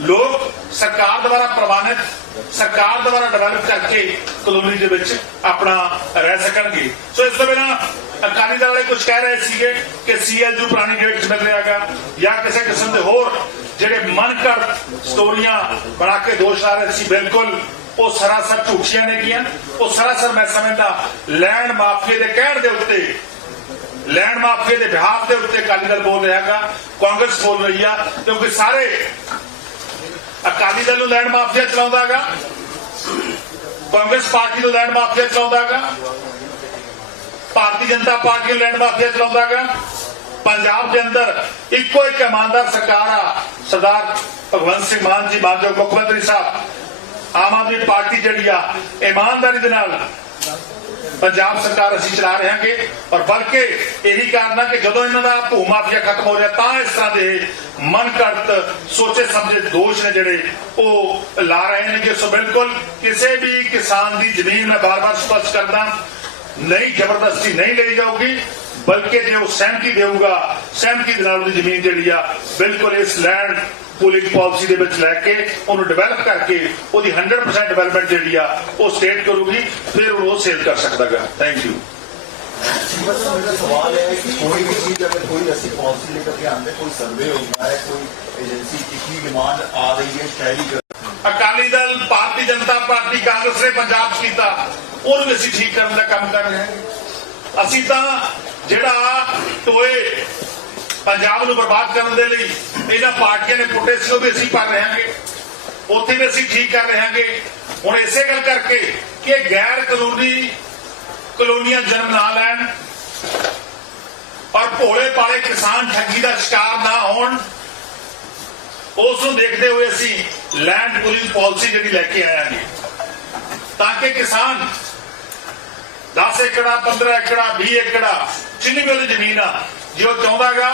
ਲੋਕ ਸਰਕਾਰ ਦੁਆਰਾ ਪ੍ਰਵਾਨਿਤ, ਸਰਕਾਰ ਦੁਆਰਾ ਡਿਵੈਲਪ ਕਰਕੇ ਕਲੋਨੀ ਦੇ ਵਿੱਚ ਆਪਣਾ ਰਹਿ ਸਕਣਗੇ। ਸੋ ਇਸ ਤੋਂ ਬਿਨਾਂ ਅਕਾਲੀ ਦਲ ਵਾਲੇ ਕੁਝ ਕਹਿ ਰਹੇ ਸੀਗੇ ਕਿ ਸੀਐਲਯੂ ਪੁਰਾਣੀ ਡੇਟ 'ਚ ਮਿਲ ਰਿਹਾਗਾ ਜਾਂ ਕਿਸੇ ਕਿਸਮ ਦੇ ਹੋਰ ਜਿਹੜੇ ਮਨ ਕਰ ਸਟੋਰੀਆਂ ਬਣਾ ਕੇ ਦੋਸ਼ ਲਾ ਰਹੇ ਸੀ, ਬਿਲਕੁਲ, ਉਹ ਸਰਾਸਰ ਝੂਠੀਆਂ ਨੇਗੀਆਂ ਉਹ ਸਰਾਸਰ ਮੈਂ ਸਮਝਦਾ, ਲੈਂਡ ਮਾਫੀਏ ਦੇ ਕਹਿਣ ਦੇ ਉੱਤੇ, ਲੈਂਡ ਮਾਫੀਏ ਦੇ ਬਿਹਾਫ ਦੇ ਉੱਤੇ ਅਕਾਲੀ ਦਲ ਬੋਲ ਰਿਹਾਗਾ ਕਾਂਗਰਸ ਬੋਲ ਰਹੀ ਆ, ਕਿਉਂਕਿ ਸਾਰੇ ਅਕਾਲੀ ਦਲ ਨੂੰ ਲੈਂਡ ਮਾਫੀਆ ਚਲਾਉਂਦਾਗਾ ਕਾਂਗਰਸ ਪਾਰਟੀ ਨੂੰ land mafia ਚਲਾਉਂਦਾਗਾ Bharatiya Janata Party land mafia ਚਲਾਉਂਦਾਗਾ Punjab ਦੇ ਅੰਦਰ ਇੱਕੋ ਇੱਕ ਇਮਾਨਦਾਰ ਸਰਕਾਰ ਆ ਸਰਦਾਰ ਭਗਵੰਤ ਸਿੰਘ ਮਾਨ ਜੀ, ਮਾਨਯੋਗ ਮੁੱਖ ਮੰਤਰੀ ਸਾਹਿਬ, ਆਮ ਆਦਮੀ ਪਾਰਟੀ ਜਿਹੜੀ ਆ, ਇਮਾਨਦਾਰੀ ਦੇ ਨਾਲ ਪੰਜਾਬ ਸਰਕਾਰ ਅਸੀਂ ਚਲਾ ਰਹੇ ਹਾਂਗੇ। ਔਰ ਬਲਕਿ ਇਹੀ ਕਾਰਨ ਆ ਕਿ ਜਦੋਂ ਇਹਨਾਂ ਦਾ ਭੂ ਮਾਫੀਆ ਖਤਮ ਹੋ ਰਿਹਾ, ਤਾਂ ਇਸ ਤਰ੍ਹਾਂ ਦੇ ਮਨ ਘੜਤ ਸੋਚੇ ਸਮਝੇ ਦੋਸ਼ ਨੇ ਜਿਹੜੇ ਉਹ ਲਾ ਰਹੇ ਨੇ ਕਿ ਸੋ ਬਿਲਕੁਲ ਕਿਸੇ ਵੀ ਕਿਸਾਨ ਦੀ ਜ਼ਮੀਨ ਮੈਂ ਬਾਰ-ਬਾਰ ਸਪਸ਼ਟ ਕਰਦਾ, ਨਹੀਂ ਜ਼ਬਰਦਸਤੀ ਨਹੀਂ ਲਈ ਜਾਊਗੀ। ਬਲਕਿ ਜੇ ਉਹ ਸਹਿਮਤੀ ਦੇਊਗਾ ਸਹਿਮਤੀ ਦੇ ਨਾਲ ਉਹਦੀ ਜ਼ਮੀਨ ਜਿਹੜੀ ਆ ਬਿਲਕੁਲ ਇਸ ਲੈਂਡ ਪੂਲਿੰਗ ਪਾਲਿਸੀ ਦੇ ਵਿੱਚ ਲੈ ਕੇ ਉਹਨੂੰ ਡਿਵੈਲਪ ਕਰਕੇ ਉਹਦੀ 100% ਡਿਵੈਲਪਮੈਂਟ ਜਿਹੜੀ ਆ ਉਹ ਸਟੇਟ ਕਰੂਗੀ ਫਿਰ ਉਹ ਸੇਲ ਕਰ ਸਕਦਾ ਸਕਦਾਗਾ ਥੈਂਕ ਯੂ ਮੇਰਾ ਆਉਂਦੇ ਕੋਈ ਸਰਵੇ ਅਕਾਲੀ ਦਲ ਭਾਰਤੀ ਜਨਤਾ ਪਾਰਟੀ ਕਾਂਗਰਸ ਨੇ ਪੰਜਾਬ ਕੀਤਾ। ਉਹਨੂੰ ਅਸੀਂ ਠੀਕ ਕਰਨ ਦਾ ਕੰਮ ਕਰ ਰਹੇ ਹਾਂ। ਅਸੀਂ ਤਾਂ ਜਿਹੜਾ ਟੋਏ ਪੰਜਾਬ ਨੂੰ ਬਰਬਾਦ ਕਰਨ ਦੇ ਲਈ ਇਹਨਾਂ ਪਾਰਟੀਆਂ ਨੇ ਪੁੱਟੇ ਸੀ, ਉਹ ਵੀ ਅਸੀਂ ਕਰ ਰਹੇ ਹਾਂਗੇ। ਉੱਥੇ ਵੀ ਅਸੀਂ ਠੀਕ ਕਰ ਰਹੇ ਹਾਂਗੇ। ਹੁਣ ਇਸੇ ਗੱਲ ਕਰਕੇ ਕਿ ਗੈਰ ਕਾਨੂੰਨੀ ਕਲੋਨੀਆਂ ਜਨਮ ਨਾ ਲੈਣ ਔਰ ਭੋਲੇ ਪਾਲੇ ਕਿਸਾਨ ਠੱਗੀ ਦਾ ਸ਼ਿਕਾਰ ਨਾ ਹੋਣ, ਉਸ ਨੂੰ ਦੇਖਦੇ ਹੋਏ ਅਸੀਂ ਲੈਂਡ ਪੂਲਿੰਗ ਪਾਲਿਸੀ ਜਿਹੜੀ ਲੈ ਕੇ ਆਇਆ ਹਾਂ ਤਾਂ ਕਿ ਕਿਸਾਨ 10 ਏਕੜਾ 15 ਏਕੜਾ 20 ਏਕੜਾ, ਜਿੰਨੀ ਵੀ ਉਹਦੀ ਜ਼ਮੀਨ ਆ, ਜੇ ਉਹ ਚਾਹੁੰਦਾਗਾ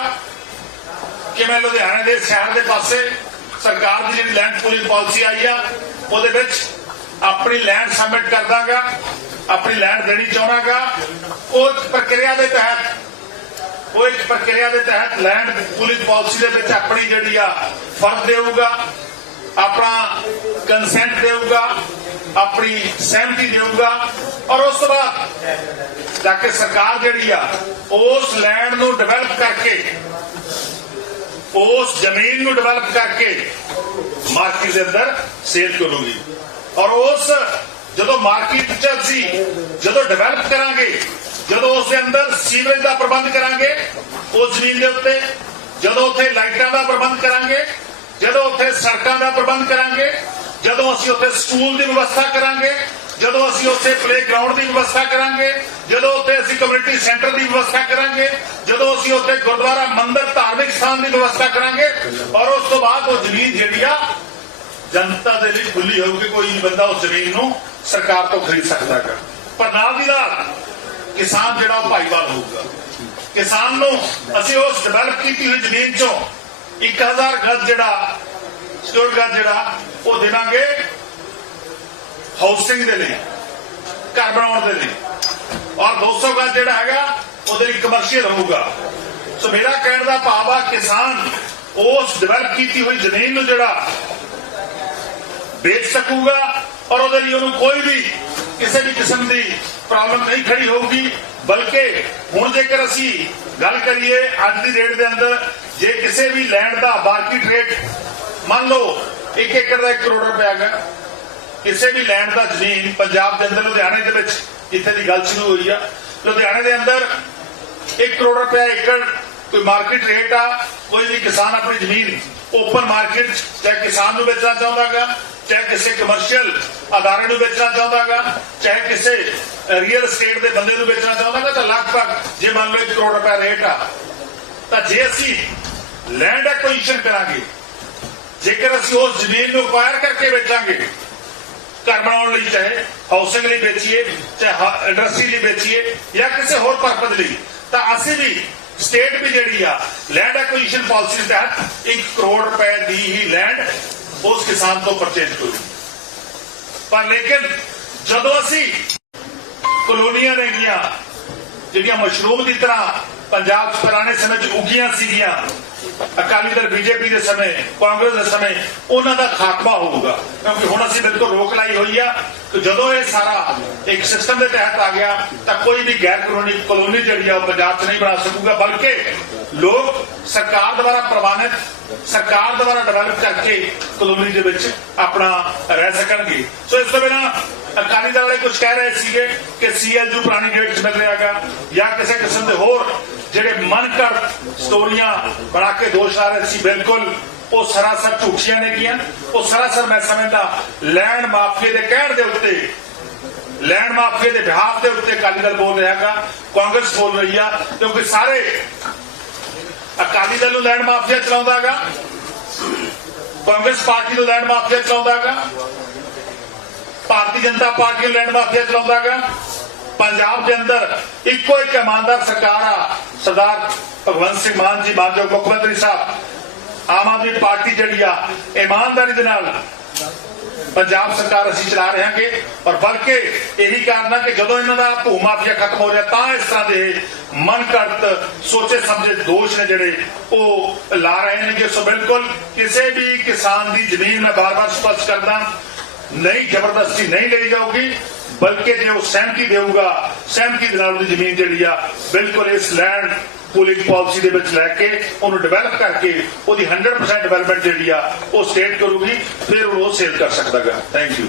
ਕਿ ਮੈਂ ਲੁਧਿਆਣੇ ਦੇ ਸ਼ਹਿਰ ਦੇ ਪਾਸੇ ਸਰਕਾਰ ਦੀ ਜਿਹੜੀ ਲੈਂਡ ਪੂਲਿੰਗ ਪਾਲਿਸੀ ਆਈ ਆ, ਉਹਦੇ ਵਿੱਚ ਆਪਣੀ ਲੈਂਡ ਸਬਮਿਟ ਕਰਦਾਗਾ, ਆਪਣੀ ਲੈਂਡ ਦੇਣੀ ਚਾਹੁੰਦਾਗਾ, ਉਹ ਪ੍ਰਕਿਰਿਆ ਦੇ ਤਹਿਤ, ਉਹ ਇੱਕ ਪ੍ਰਕਿਰਿਆ ਦੇ ਤਹਿਤ ਲੈਂਡ ਪੂਲਿੰਗ ਪਾਲਿਸੀ ਦੇ ਵਿੱਚ ਆਪਣੀ ਜਿਹੜੀ ਆ, ਫਰਜ਼ ਦੇਊਗਾ, ਆਪਣਾ ਕੰਸੈਂਟ ਦੇਊਗਾ ਆਪਣੀ ਸਹਿਮਤੀ ਦੇਊਗਾ ਔਰ ਉਸ ਤੋਂ ਬਾਅਦ ਜਾ ਕੇ ਸਰਕਾਰ ਜਿਹੜੀ ਆ, ਉਸ ਲੈਂਡ ਨੂੰ ਡਿਵੈਲਪ ਕਰਕੇ, ਉਸ ਜ਼ਮੀਨ ਨੂੰ ਡਿਵੈਲਪ ਕਰਕੇ ਮਾਰਕੀਟ ਦੇ ਅੰਦਰ ਸੇਲ ਕਰੂਗੀ। ਔਰ ਉਸ ਜਦੋਂ ਮਾਰਕੀਟ ਚ ਅਸੀਂ ਜਦੋਂ ਡਿਵੈਲਪ ਕਰਾਂਗੇ, ਜਦੋਂ ਉਸ ਦੇ ਅੰਦਰ ਸੀਵਰੇਜ ਦਾ ਪ੍ਰਬੰਧ ਕਰਾਂਗੇ, ਉਸ ਜ਼ਮੀਨ ਦੇ ਉੱਤੇ, ਜਦੋਂ ਉੱਥੇ ਲਾਈਟਾਂ ਦਾ ਪ੍ਰਬੰਧ ਕਰਾਂਗੇ, ਜਦੋਂ ਉੱਥੇ ਸੜਕਾਂ ਦਾ ਪ੍ਰਬੰਧ ਕਰਾਂਗੇ ਜਦੋਂ ਅਸੀਂ ਉੱਥੇ ਸਕੂਲ ਦੀ ਵਿਵਸਥਾ ਕਰਾਂਗੇ, ਜਦੋਂ ਅਸੀਂ ਉੱਥੇ ਪਲੇਗਰਾਉਂਡ ਦੀ ਵਿਵਸਥਾ ਕਰਾਂਗੇ, ਜਦੋਂ ਉੱਥੇ ਅਸੀਂ ਕਮਿਊਨਿਟੀ ਸੈਂਟਰ ਦੀ ਵਿਵਸਥਾ ਕਰਾਂਗੇ, ਜਦੋਂ ਅਸੀਂ ਉੱਥੇ ਗੁਰਦੁਆਰਾ ਮੰਦਿਰ ਧਾਰਮਿਕ ਸਥਾਨ ਦੀ ਵਿਵਸਥਾ ਕਰਾਂਗੇ, ਔਰ ਉਸ ਤੋਂ ਬਾਅਦ ਉਹ ਜ਼ਮੀਨ ਜਿਹੜੀ ਆ, ਜਨਤਾ ਦੇ ਲਈ ਖੁੱਲੀ ਹੋਊਗੀ, ਕੋਈ ਬੰਦਾ ਉਸ ਜ਼ਮੀਨ ਨੂੰ ਸਰਕਾਰ ਤੋਂ ਖਰੀਦ ਸਕਦਾ ਹੈ ਪਰ ਨਾਲ ਦੀ ਨਾਲ ਕਿਸਾਨ ਜਿਹੜਾ ਉਹ ਭਾਈਵਾਲ ਹੋਊਗਾ। ਕਿਸਾਨ ਨੂੰ ਅਸੀਂ ਉਸ ਡਿਵੈਲਪ ਕੀਤੀ ਹੋਈ ਜ਼ਮੀਨ ਚੋਂ 1000 ਗੱਜ ਜਿਹੜਾ ਸਟੋਰ ਗੱਜ ਜਿਹੜਾ ਉਹ ਦੇਵਾਂਗੇ ਹਾਊਸਿੰਗ ਦੇ ਲਈ, ਘਰ ਬਣਾਉਣ ਦੇ ਲਈ। ਔਰ 200 ਗੱਜ ਜਿਹੜਾ ਹੈਗਾ, ਉਹਦੇ ਲਈ ਕਮਰਸ਼ੀਅਲ ਹੋਊਗਾ ਸੋ ਮੇਰਾ ਕਹਿਣ ਦਾ ਭਾਵ ਆ, ਕਿਸਾਨ ਉਸ ਡਿਵੈਲਪ ਕੀਤੀ ਹੋਈ ਜ਼ਮੀਨ ਨੂੰ ਜਿਹੜਾ ਵੇਚ ਸਕੂਗਾ ਔਰ ਉਹਦੇ ਲਈ ਉਹਨੂੰ ਕੋਈ ਵੀ ਕਿਸੇ ਵੀ ਕਿਸਮ ਦੀ ਪ੍ਰੋਬਲਮ ਨਹੀਂ ਖੜੀ ਹੋਊਗੀ। ਬਲਕਿ ਹੁਣ ਜੇਕਰ ਅਸੀਂ ਗੱਲ ਕਰੀਏ ਅੱਜ ਦੀ ਡੇਟ ਦੇ ਅੰਦਰ, ਜੇ ਕਿਸੇ ਵੀ ਲੈਂਡ ਦਾ ਮਾਰਕੀਟ ਰੇਟ ਮੰਨ ਲਓ 1 ਏਕੜ ਦਾ 1 ਕਰੋੜ ਰੁਪਇਆ ਹੈਗਾ। ਕਿਸੇ ਵੀ ਲੈਂਡ ਦਾ ਜ਼ਮੀਨ ਪੰਜਾਬ ਦੇ ਅੰਦਰ ਲੁਧਿਆਣੇ ਦੇ ਵਿੱਚ ਇੱਥੇ ਦੀ ਗੱਲ ਸ਼ੁਰੂ ਹੋਈ ਆ। ਲੁਧਿਆਣੇ ਦੇ ਅੰਦਰ 1 ਕਰੋੜ ਰੁਪਇਆ ਏਕੜ ਕੋਈ ਮਾਰਕੀਟ ਰੇਟ ਆ, ਕੋਈ ਵੀ ਕਿਸਾਨ ਆਪਣੀ ਜ਼ਮੀਨ ਓਪਨ ਮਾਰਕੀਟ ਚਾਹੇ ਕਿਸਾਨ ਨੂੰ ਵੇਚਣਾ ਚਾਹੁੰਦਾਗਾ ਚਾਹੇ ਕਿਸੇ ਕਮਰਸ਼ੀਅਲ ਅਦਾਰੇ ਨੂੰ ਵੇਚਣਾ ਚਾਹੁੰਦਾਗਾ ਚਾਹੇ ਕਿਸੇ ਰੀਅਲ ਏਸਟੇਟ ਦੇ ਬੰਦੇ ਨੂੰ ਵੇਚਣਾ ਚਾਹੁੰਦਾਗਾ ਤਾਂ ਲਗਭਗ ਜੇ ਮੰਨ ਲਓ 1 ਕਰੋੜ ਰੁਪਏ ਰੇਟ ਆ, ਤਾਂ ਜੇ ਅਸੀਂ ਲੈਂਡ ਐਕੁਇਜ਼ੀਸ਼ਨ ਕਰਾਂਗੇ ਜੇਕਰ ਅਸੀਂ ਉਸ ਜ਼ਮੀਨ ਨੂੰ ਅਕਵਾਇਰ ਕਰਕੇ ਵੇਚਾਂਗੇ, ਘਰ ਬਣਾਉਣ ਲਈ, ਚਾਹੇ ਹਾਊਸਿੰਗ ਲਈ ਵੇਚੀਏ, ਚਾਹੇ ਇੰਡਸਟਰੀ ਲਈ ਵੇਚੀਏ, ਜਾਂ ਕਿਸੇ ਹੋਰ ਪਰਪਸ ਲਈ, ਤਾਂ ਅਸੀਂ ਵੀ ਸਟੇਟ ਵੀ ਜਿਹੜੀ ਆ ਲੈਂਡ ਐਕੁਇਜ਼ੀਸ਼ਨ ਪਾਲਿਸੀ ਤਹਿਤ 1 ਕਰੋੜ ਰੁਪਏ ਦੀ ਹੀ ਲੈਂਡ ਉਸ ਕਿਸਾਨ ਤੋਂ ਪਰਚੇਜ ਕਰੂਗੀ ਪਰ ਲੇਕਿਨ ਜਦੋਂ ਅਸੀਂ ਕਲੋਨੀਆਂ ਨੇਗੀਆਂ ਜਿਹੜੀਆਂ ਮਸ਼ਰੂਮ ਦੀ ਤਰ੍ਹਾਂ ਪੰਜਾਬ 'ਚ ਪੁਰਾਣੇ ਸਮੇਂ 'ਚ ਉੱਗੀਆਂ ਸੀਗੀਆਂ ਅਕਾਲੀ ਦਲ ਬੀਜੇਪੀ ਦੇ ਸਮੇਂ, ਕਾਂਗਰਸ ਦੇ ਸਮੇਂ, ਉਹਨਾਂ ਦਾ ਖਾਤਮਾ ਹੋਊਗਾ। ਕਿਉਂਕਿ ਹੁਣ ਅਸੀਂ ਬਿਲਕੁਲ ਰੋਕ ਲਾਈ ਹੋਈ ਆ ਕਿ ਜਦੋਂ ਇਹ ਸਾਰਾ ਇੱਕ ਸਿਸਟਮ ਦੇ ਤਹਿਤ ਆ ਗਿਆ, ਤਾਂ ਕੋਈ ਵੀ ਗੈਰ ਕਾਨੂੰਨੀ ਕਲੋਨੀ ਜਿਹੜੀ ਆ ਉਹ ਪੰਜਾਬ 'ਚ ਨਹੀਂ ਬਣਾ ਸਕੂਗਾ, ਬਲਕਿ ਲੋਕ ਸਰਕਾਰ ਦੁਆਰਾ ਪ੍ਰਵਾਨਿਤ, ਸਰਕਾਰ ਦੁਆਰਾ ਡਿਵੈਲਪ ਕਰਕੇ ਕਲੋਨੀ ਦੇ ਵਿੱਚ ਆਪਣਾ ਰਹਿ ਸਕਣਗੇ। ਸੋ ਇਸ ਤੋਂ ਬਿਨਾਂ ਅਕਾਲੀ ਦਲ ਵਾਲੇ ਕੁਝ ਕਹਿ ਰਹੇ ਸੀਗੇ ਕਿ ਸੀਐਲਯੂ ਪੁਰਾਣੀ ਡੇਟ 'ਚ ਮਿਲ ਰਿਹਾਗਾ ਜਾਂ ਕਿਸੇ ਕਿਸਮ ਦੇ ਹੋਰ ਜਿਹੜੇ ਮਨ ਕਰ ਸਟੋਰੀਆਂ ਬਣਾ ਕੇ ਦੋਸ਼ ਲਾ ਰਹੇ ਸੀ, ਬਿਲਕੁਲ। ਉਹ ਸਰਾਸਰ ਝੂਠੀਆਂ ਨੇ ਕੀਆਂ। ਉਹ ਸਰਾਸਰ ਮੈਂ ਸਮਝਦਾ ਲੈਂਡ ਮਾਫੀਏ ਦੇ ਕਹਿਣ ਦੇ ਉੱਤੇ, ਲੈਂਡ ਮਾਫੀਆ ਦੇ ਬਿਹਾਫ ਦੇ ਉੱਤੇ ਅਕਾਲੀ ਦਲ ਬੋਲ ਰਿਹਾ ਹੈਗਾ। ਕਾਂਗਰਸ ਬੋਲ ਰਹੀ ਆ, ਕਿਉਂਕਿ ਸਾਰੇ ਅਕਾਲੀ ਦਲ ਨੂੰ ਲੈਂਡ ਮਾਫੀਆ ਚਲਾਉਂਦਾ ਹੈਗਾ। ਕਾਂਗਰਸ ਪਾਰਟੀ ਨੂੰ ਲੈਂਡ ਮਾਫੀਆ ਚਲਾਉਂਦਾ ਹੈਗਾ। ਭਾਰਤੀ ਜਨਤਾ ਪਾਰਟੀ ਨੂੰ ਲੈਂਡ ਮਾਫੀਆ ਚਲਾਉਂਦਾ ਹੈਗਾ। ਪੰਜਾਬ ਦੇ ਅੰਦਰ ਇੱਕੋ ਇੱਕ ਇਮਾਨਦਾਰ ਸਰਕਾਰ ਆ, ਸਰਦਾਰ ਭਗਵੰਤ ਸਿੰਘ ਮਾਨ ਜੀ, ਮਾਨਯੋਗ ਮੁੱਖ ਮੰਤਰੀ ਸਾਹਿਬ। ਆਮ ਆਦਮੀ ਪਾਰਟੀ ਜਿਹੜੀ ਆ, ਇਮਾਨਦਾਰੀ ਦੇ ਨਾਲ ਪੰਜਾਬ ਸਰਕਾਰ ਅਸੀਂ ਚਲਾ ਰਹੇ ਹਾਂਗੇ। ਔਰ ਬਲਕਿ ਇਹੀ ਕਾਰਨ ਆ ਕਿ ਜਦੋਂ ਇਹਨਾਂ ਦਾ ਭੂ ਮਾਫੀਆ ਖਤਮ ਹੋ ਰਿਹਾ, ਤਾਂ ਇਸ ਤਰ੍ਹਾਂ ਦੇ ਮਨ ਕਰਤ ਸੋਚੇ ਸਮਝੇ ਦੋਸ਼ ਨੇ ਜਿਹੜੇ ਉਹ ਲਾ ਰਹੇ ਨੇ ਕਿ ਸੋ ਬਿਲਕੁਲ ਕਿਸੇ ਵੀ ਕਿਸਾਨ ਦੀ ਜ਼ਮੀਨ ਮੈਂ ਬਾਰ-ਬਾਰ ਸਪਸ਼ਟ ਕਰਦਾ ਨਹੀਂ ਜ਼ਬਰਦਸਤੀ ਨਹੀਂ ਲਈ ਜਾਊਗੀ, ਬਲਕਿ ਜੇ ਉਹ ਸਹਿਮਤੀ ਦੇਊਗਾ, ਸਹਿਮਤੀ ਦੇ ਨਾਲ ਉਹਦੀ ਜ਼ਮੀਨ ਜਿਹੜੀ ਆ, ਬਿਲਕੁਲ ਇਸ ਲੈਂਡ ਪੂਲਿੰਗ ਪਾਲਿਸੀ ਦੇ ਵਿੱਚ ਲੈ ਕੇ ਉਹਨੂੰ ਡਿਵੈਲਪ ਕਰਕੇ ਉਹਦੀ 100% ਡਿਵੈਲਪਮੈਂਟ ਜਿਹੜੀ ਆ, ਉਹ ਸਟੇਟ ਕਰੂਗੀ, ਫਿਰ ਉਹ ਸੇਲ ਕਰ ਸਕਦਾ ਸਕਦਾਗਾ। ਥੈਂਕ ਯੂ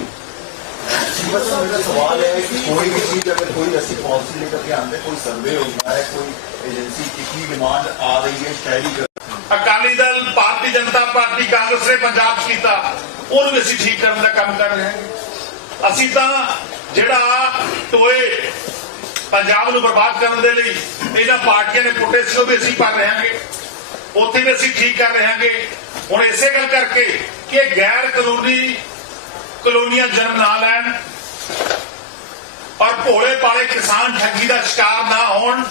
ਸਵਾਲ ਹੈ ਕਿ ਕੋਈ ਵੀ ਚੀਜ਼, ਅਗਰ ਕੋਈ ਅਸੀਂ ਪਾਲਿਸੀ ਲੈ ਕੇ ਆਉਂਦੇ, ਕੋਈ ਸਰਵੇ ਹੋ ਹੈ, ਕੋਈ ਏਜੰਸੀ ਕਿੰਨੀ ਡਿਮਾਂਡ ਆ ਰਹੀ ਹੈ, ਸ਼ਹਿਰੀ ਅਕਾਲੀ ਦਲ, ਭਾਰਤੀ ਜਨਤਾ ਪਾਰਟੀ, ਕਾਂਗਰਸ ਨੇ ਪੰਜਾਬ 'ਚ ਕੀਤਾ। ਉਹਨੂੰ ਵੀ ਅਸੀਂ ਠੀਕ ਕਰਨ ਦਾ ਕੰਮ ਕਰ ਰਹੇ ਹਾਂ। ਅਸੀਂ ਤਾਂ ਜਿਹੜਾ ਟੋਏ ਪੰਜਾਬ ਨੂੰ ਬਰਬਾਦ ਕਰਨ ਦੇ ਲਈ ਇਹਨਾਂ ਪਾਰਟੀਆਂ ਨੇ ਪੁੱਟੇ ਸੀ ਉਹ ਵੀ ਅਸੀਂ ਭਰ ਰਹੇ ਹਾਂਗੇ। ਉੱਥੇ ਵੀ ਅਸੀਂ ਠੀਕ ਕਰ ਰਹੇ ਹਾਂਗੇ। ਹੁਣ ਇਸੇ ਗੱਲ ਕਰਕੇ ਕਿ ਗੈਰ ਕਾਨੂੰਨੀ ਕਲੋਨੀਆਂ ਜਨਮ ਨਾ ਲੈਣ ਔਰ ਭੋਲੇ ਪਾਲੇ ਕਿਸਾਨ ਠੱਗੀ ਦਾ ਸ਼ਿਕਾਰ ਨਾ ਹੋਣ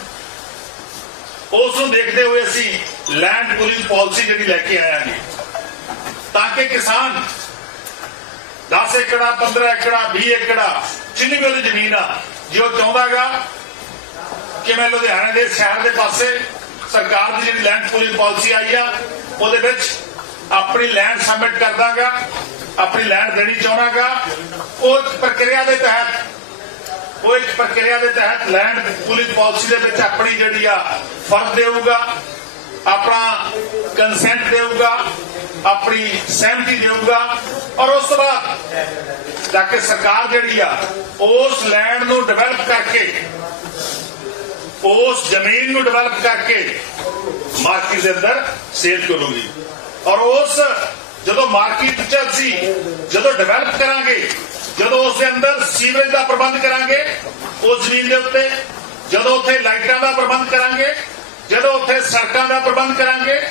ਉਸ ਨੂੰ ਦੇਖਦੇ ਹੋਏ ਅਸੀਂ ਲੈਂਡ ਪੂਲਿੰਗ ਪਾਲਿਸੀ ਜਿਹੜੀ ਲੈ ਕੇ ਆਇਆ ਹਾਂ ਤਾਂ ਕਿ ਕਿਸਾਨ 10 ਏਕੜਾ 15 ਏਕੜਾ 20 ਏਕੜਾ, ਜਿੰਨੀ ਵੀ ਉਹਦੀ ਜ਼ਮੀਨ ਆ, ਜੇ ਉਹ ਚਾਹੁੰਦਾਗਾ ਕਿ ਮੈਂ ਲੁਧਿਆਣੇ ਦੇ ਸ਼ਹਿਰ ਦੇ ਪਾਸੇ ਸਰਕਾਰ ਦੀ ਜਿਹੜੀ ਲੈਂਡ ਪੂਲਿੰਗ ਪਾਲਿਸੀ ਆਈ ਆ, ਉਹਦੇ ਵਿੱਚ ਆਪਣੀ ਲੈਂਡ ਸਬਮਿਟ ਕਰਦਾਗਾ, ਆਪਣੀ ਲੈਂਡ ਦੇਣੀ ਚਾਹਣਾਗਾ ਉਹ ਪ੍ਰਕਿਰਿਆ ਦੇ ਤਹਿਤ ਉਹ ਇੱਕ ਪ੍ਰਕਿਰਿਆ ਦੇ ਤਹਿਤ ਲੈਂਡ ਪੂਲਿੰਗ ਪਾਲਿਸੀ ਦੇ ਵਿੱਚ ਆਪਣੀ ਜਿਹੜੀ ਆ ਫਰਜ਼ ਦੇਊਗਾ, ਆਪਣਾ ਕੰਸੈਂਟ ਦੇਊਗਾ, ਆਪਣੀ ਸਹਿਮਤੀ ਦੇਊਗਾ ਔਰ ਉਸ ਤੋਂ ਬਾਅਦ ਜਾ ਕੇ ਸਰਕਾਰ ਜਿਹੜੀ ਆ, ਉਸ ਲੈਂਡ ਨੂੰ ਡਿਵੈਲਪ ਕਰਕੇ, ਉਸ ਜ਼ਮੀਨ ਨੂੰ ਡਿਵੈਲਪ ਕਰਕੇ ਮਾਰਕੀਟ ਦੇ ਅੰਦਰ ਸੇਲ ਕਰੂਗੀ। ਔਰ ਉਸ ਜਦੋਂ ਮਾਰਕੀਟ ਚ ਅਸੀਂ ਜਦੋਂ ਡਿਵੈਲਪ ਕਰਾਂਗੇ ਜਦੋਂ ਉਸ ਦੇ ਅੰਦਰ ਸੀਵਰੇਜ ਦਾ ਪ੍ਰਬੰਧ ਕਰਾਂਗੇ ਉਸ ਜ਼ਮੀਨ ਦੇ ਉੱਤੇ, ਜਦੋਂ ਉੱਥੇ ਲਾਈਟਾਂ ਦਾ ਪ੍ਰਬੰਧ ਕਰਾਂਗੇ, ਜਦੋਂ ਉੱਥੇ ਸੜਕਾਂ ਦਾ ਪ੍ਰਬੰਧ ਕਰਾਂਗੇ,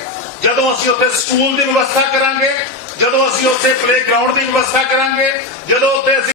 ਜਦੋਂ ਅਸੀਂ ਉੱਥੇ ਸਕੂਲ ਦੀ ਵਿਵਸਥਾ ਕਰਾਂਗੇ, ਜਦੋਂ ਅਸੀਂ ਉੱਥੇ ਪਲੇਗਰਾਉਂਡ ਦੀ ਵਿਵਸਥਾ ਕਰਾਂਗੇ, ਜਦੋਂ ਉੱਥੇ ਅਸੀਂ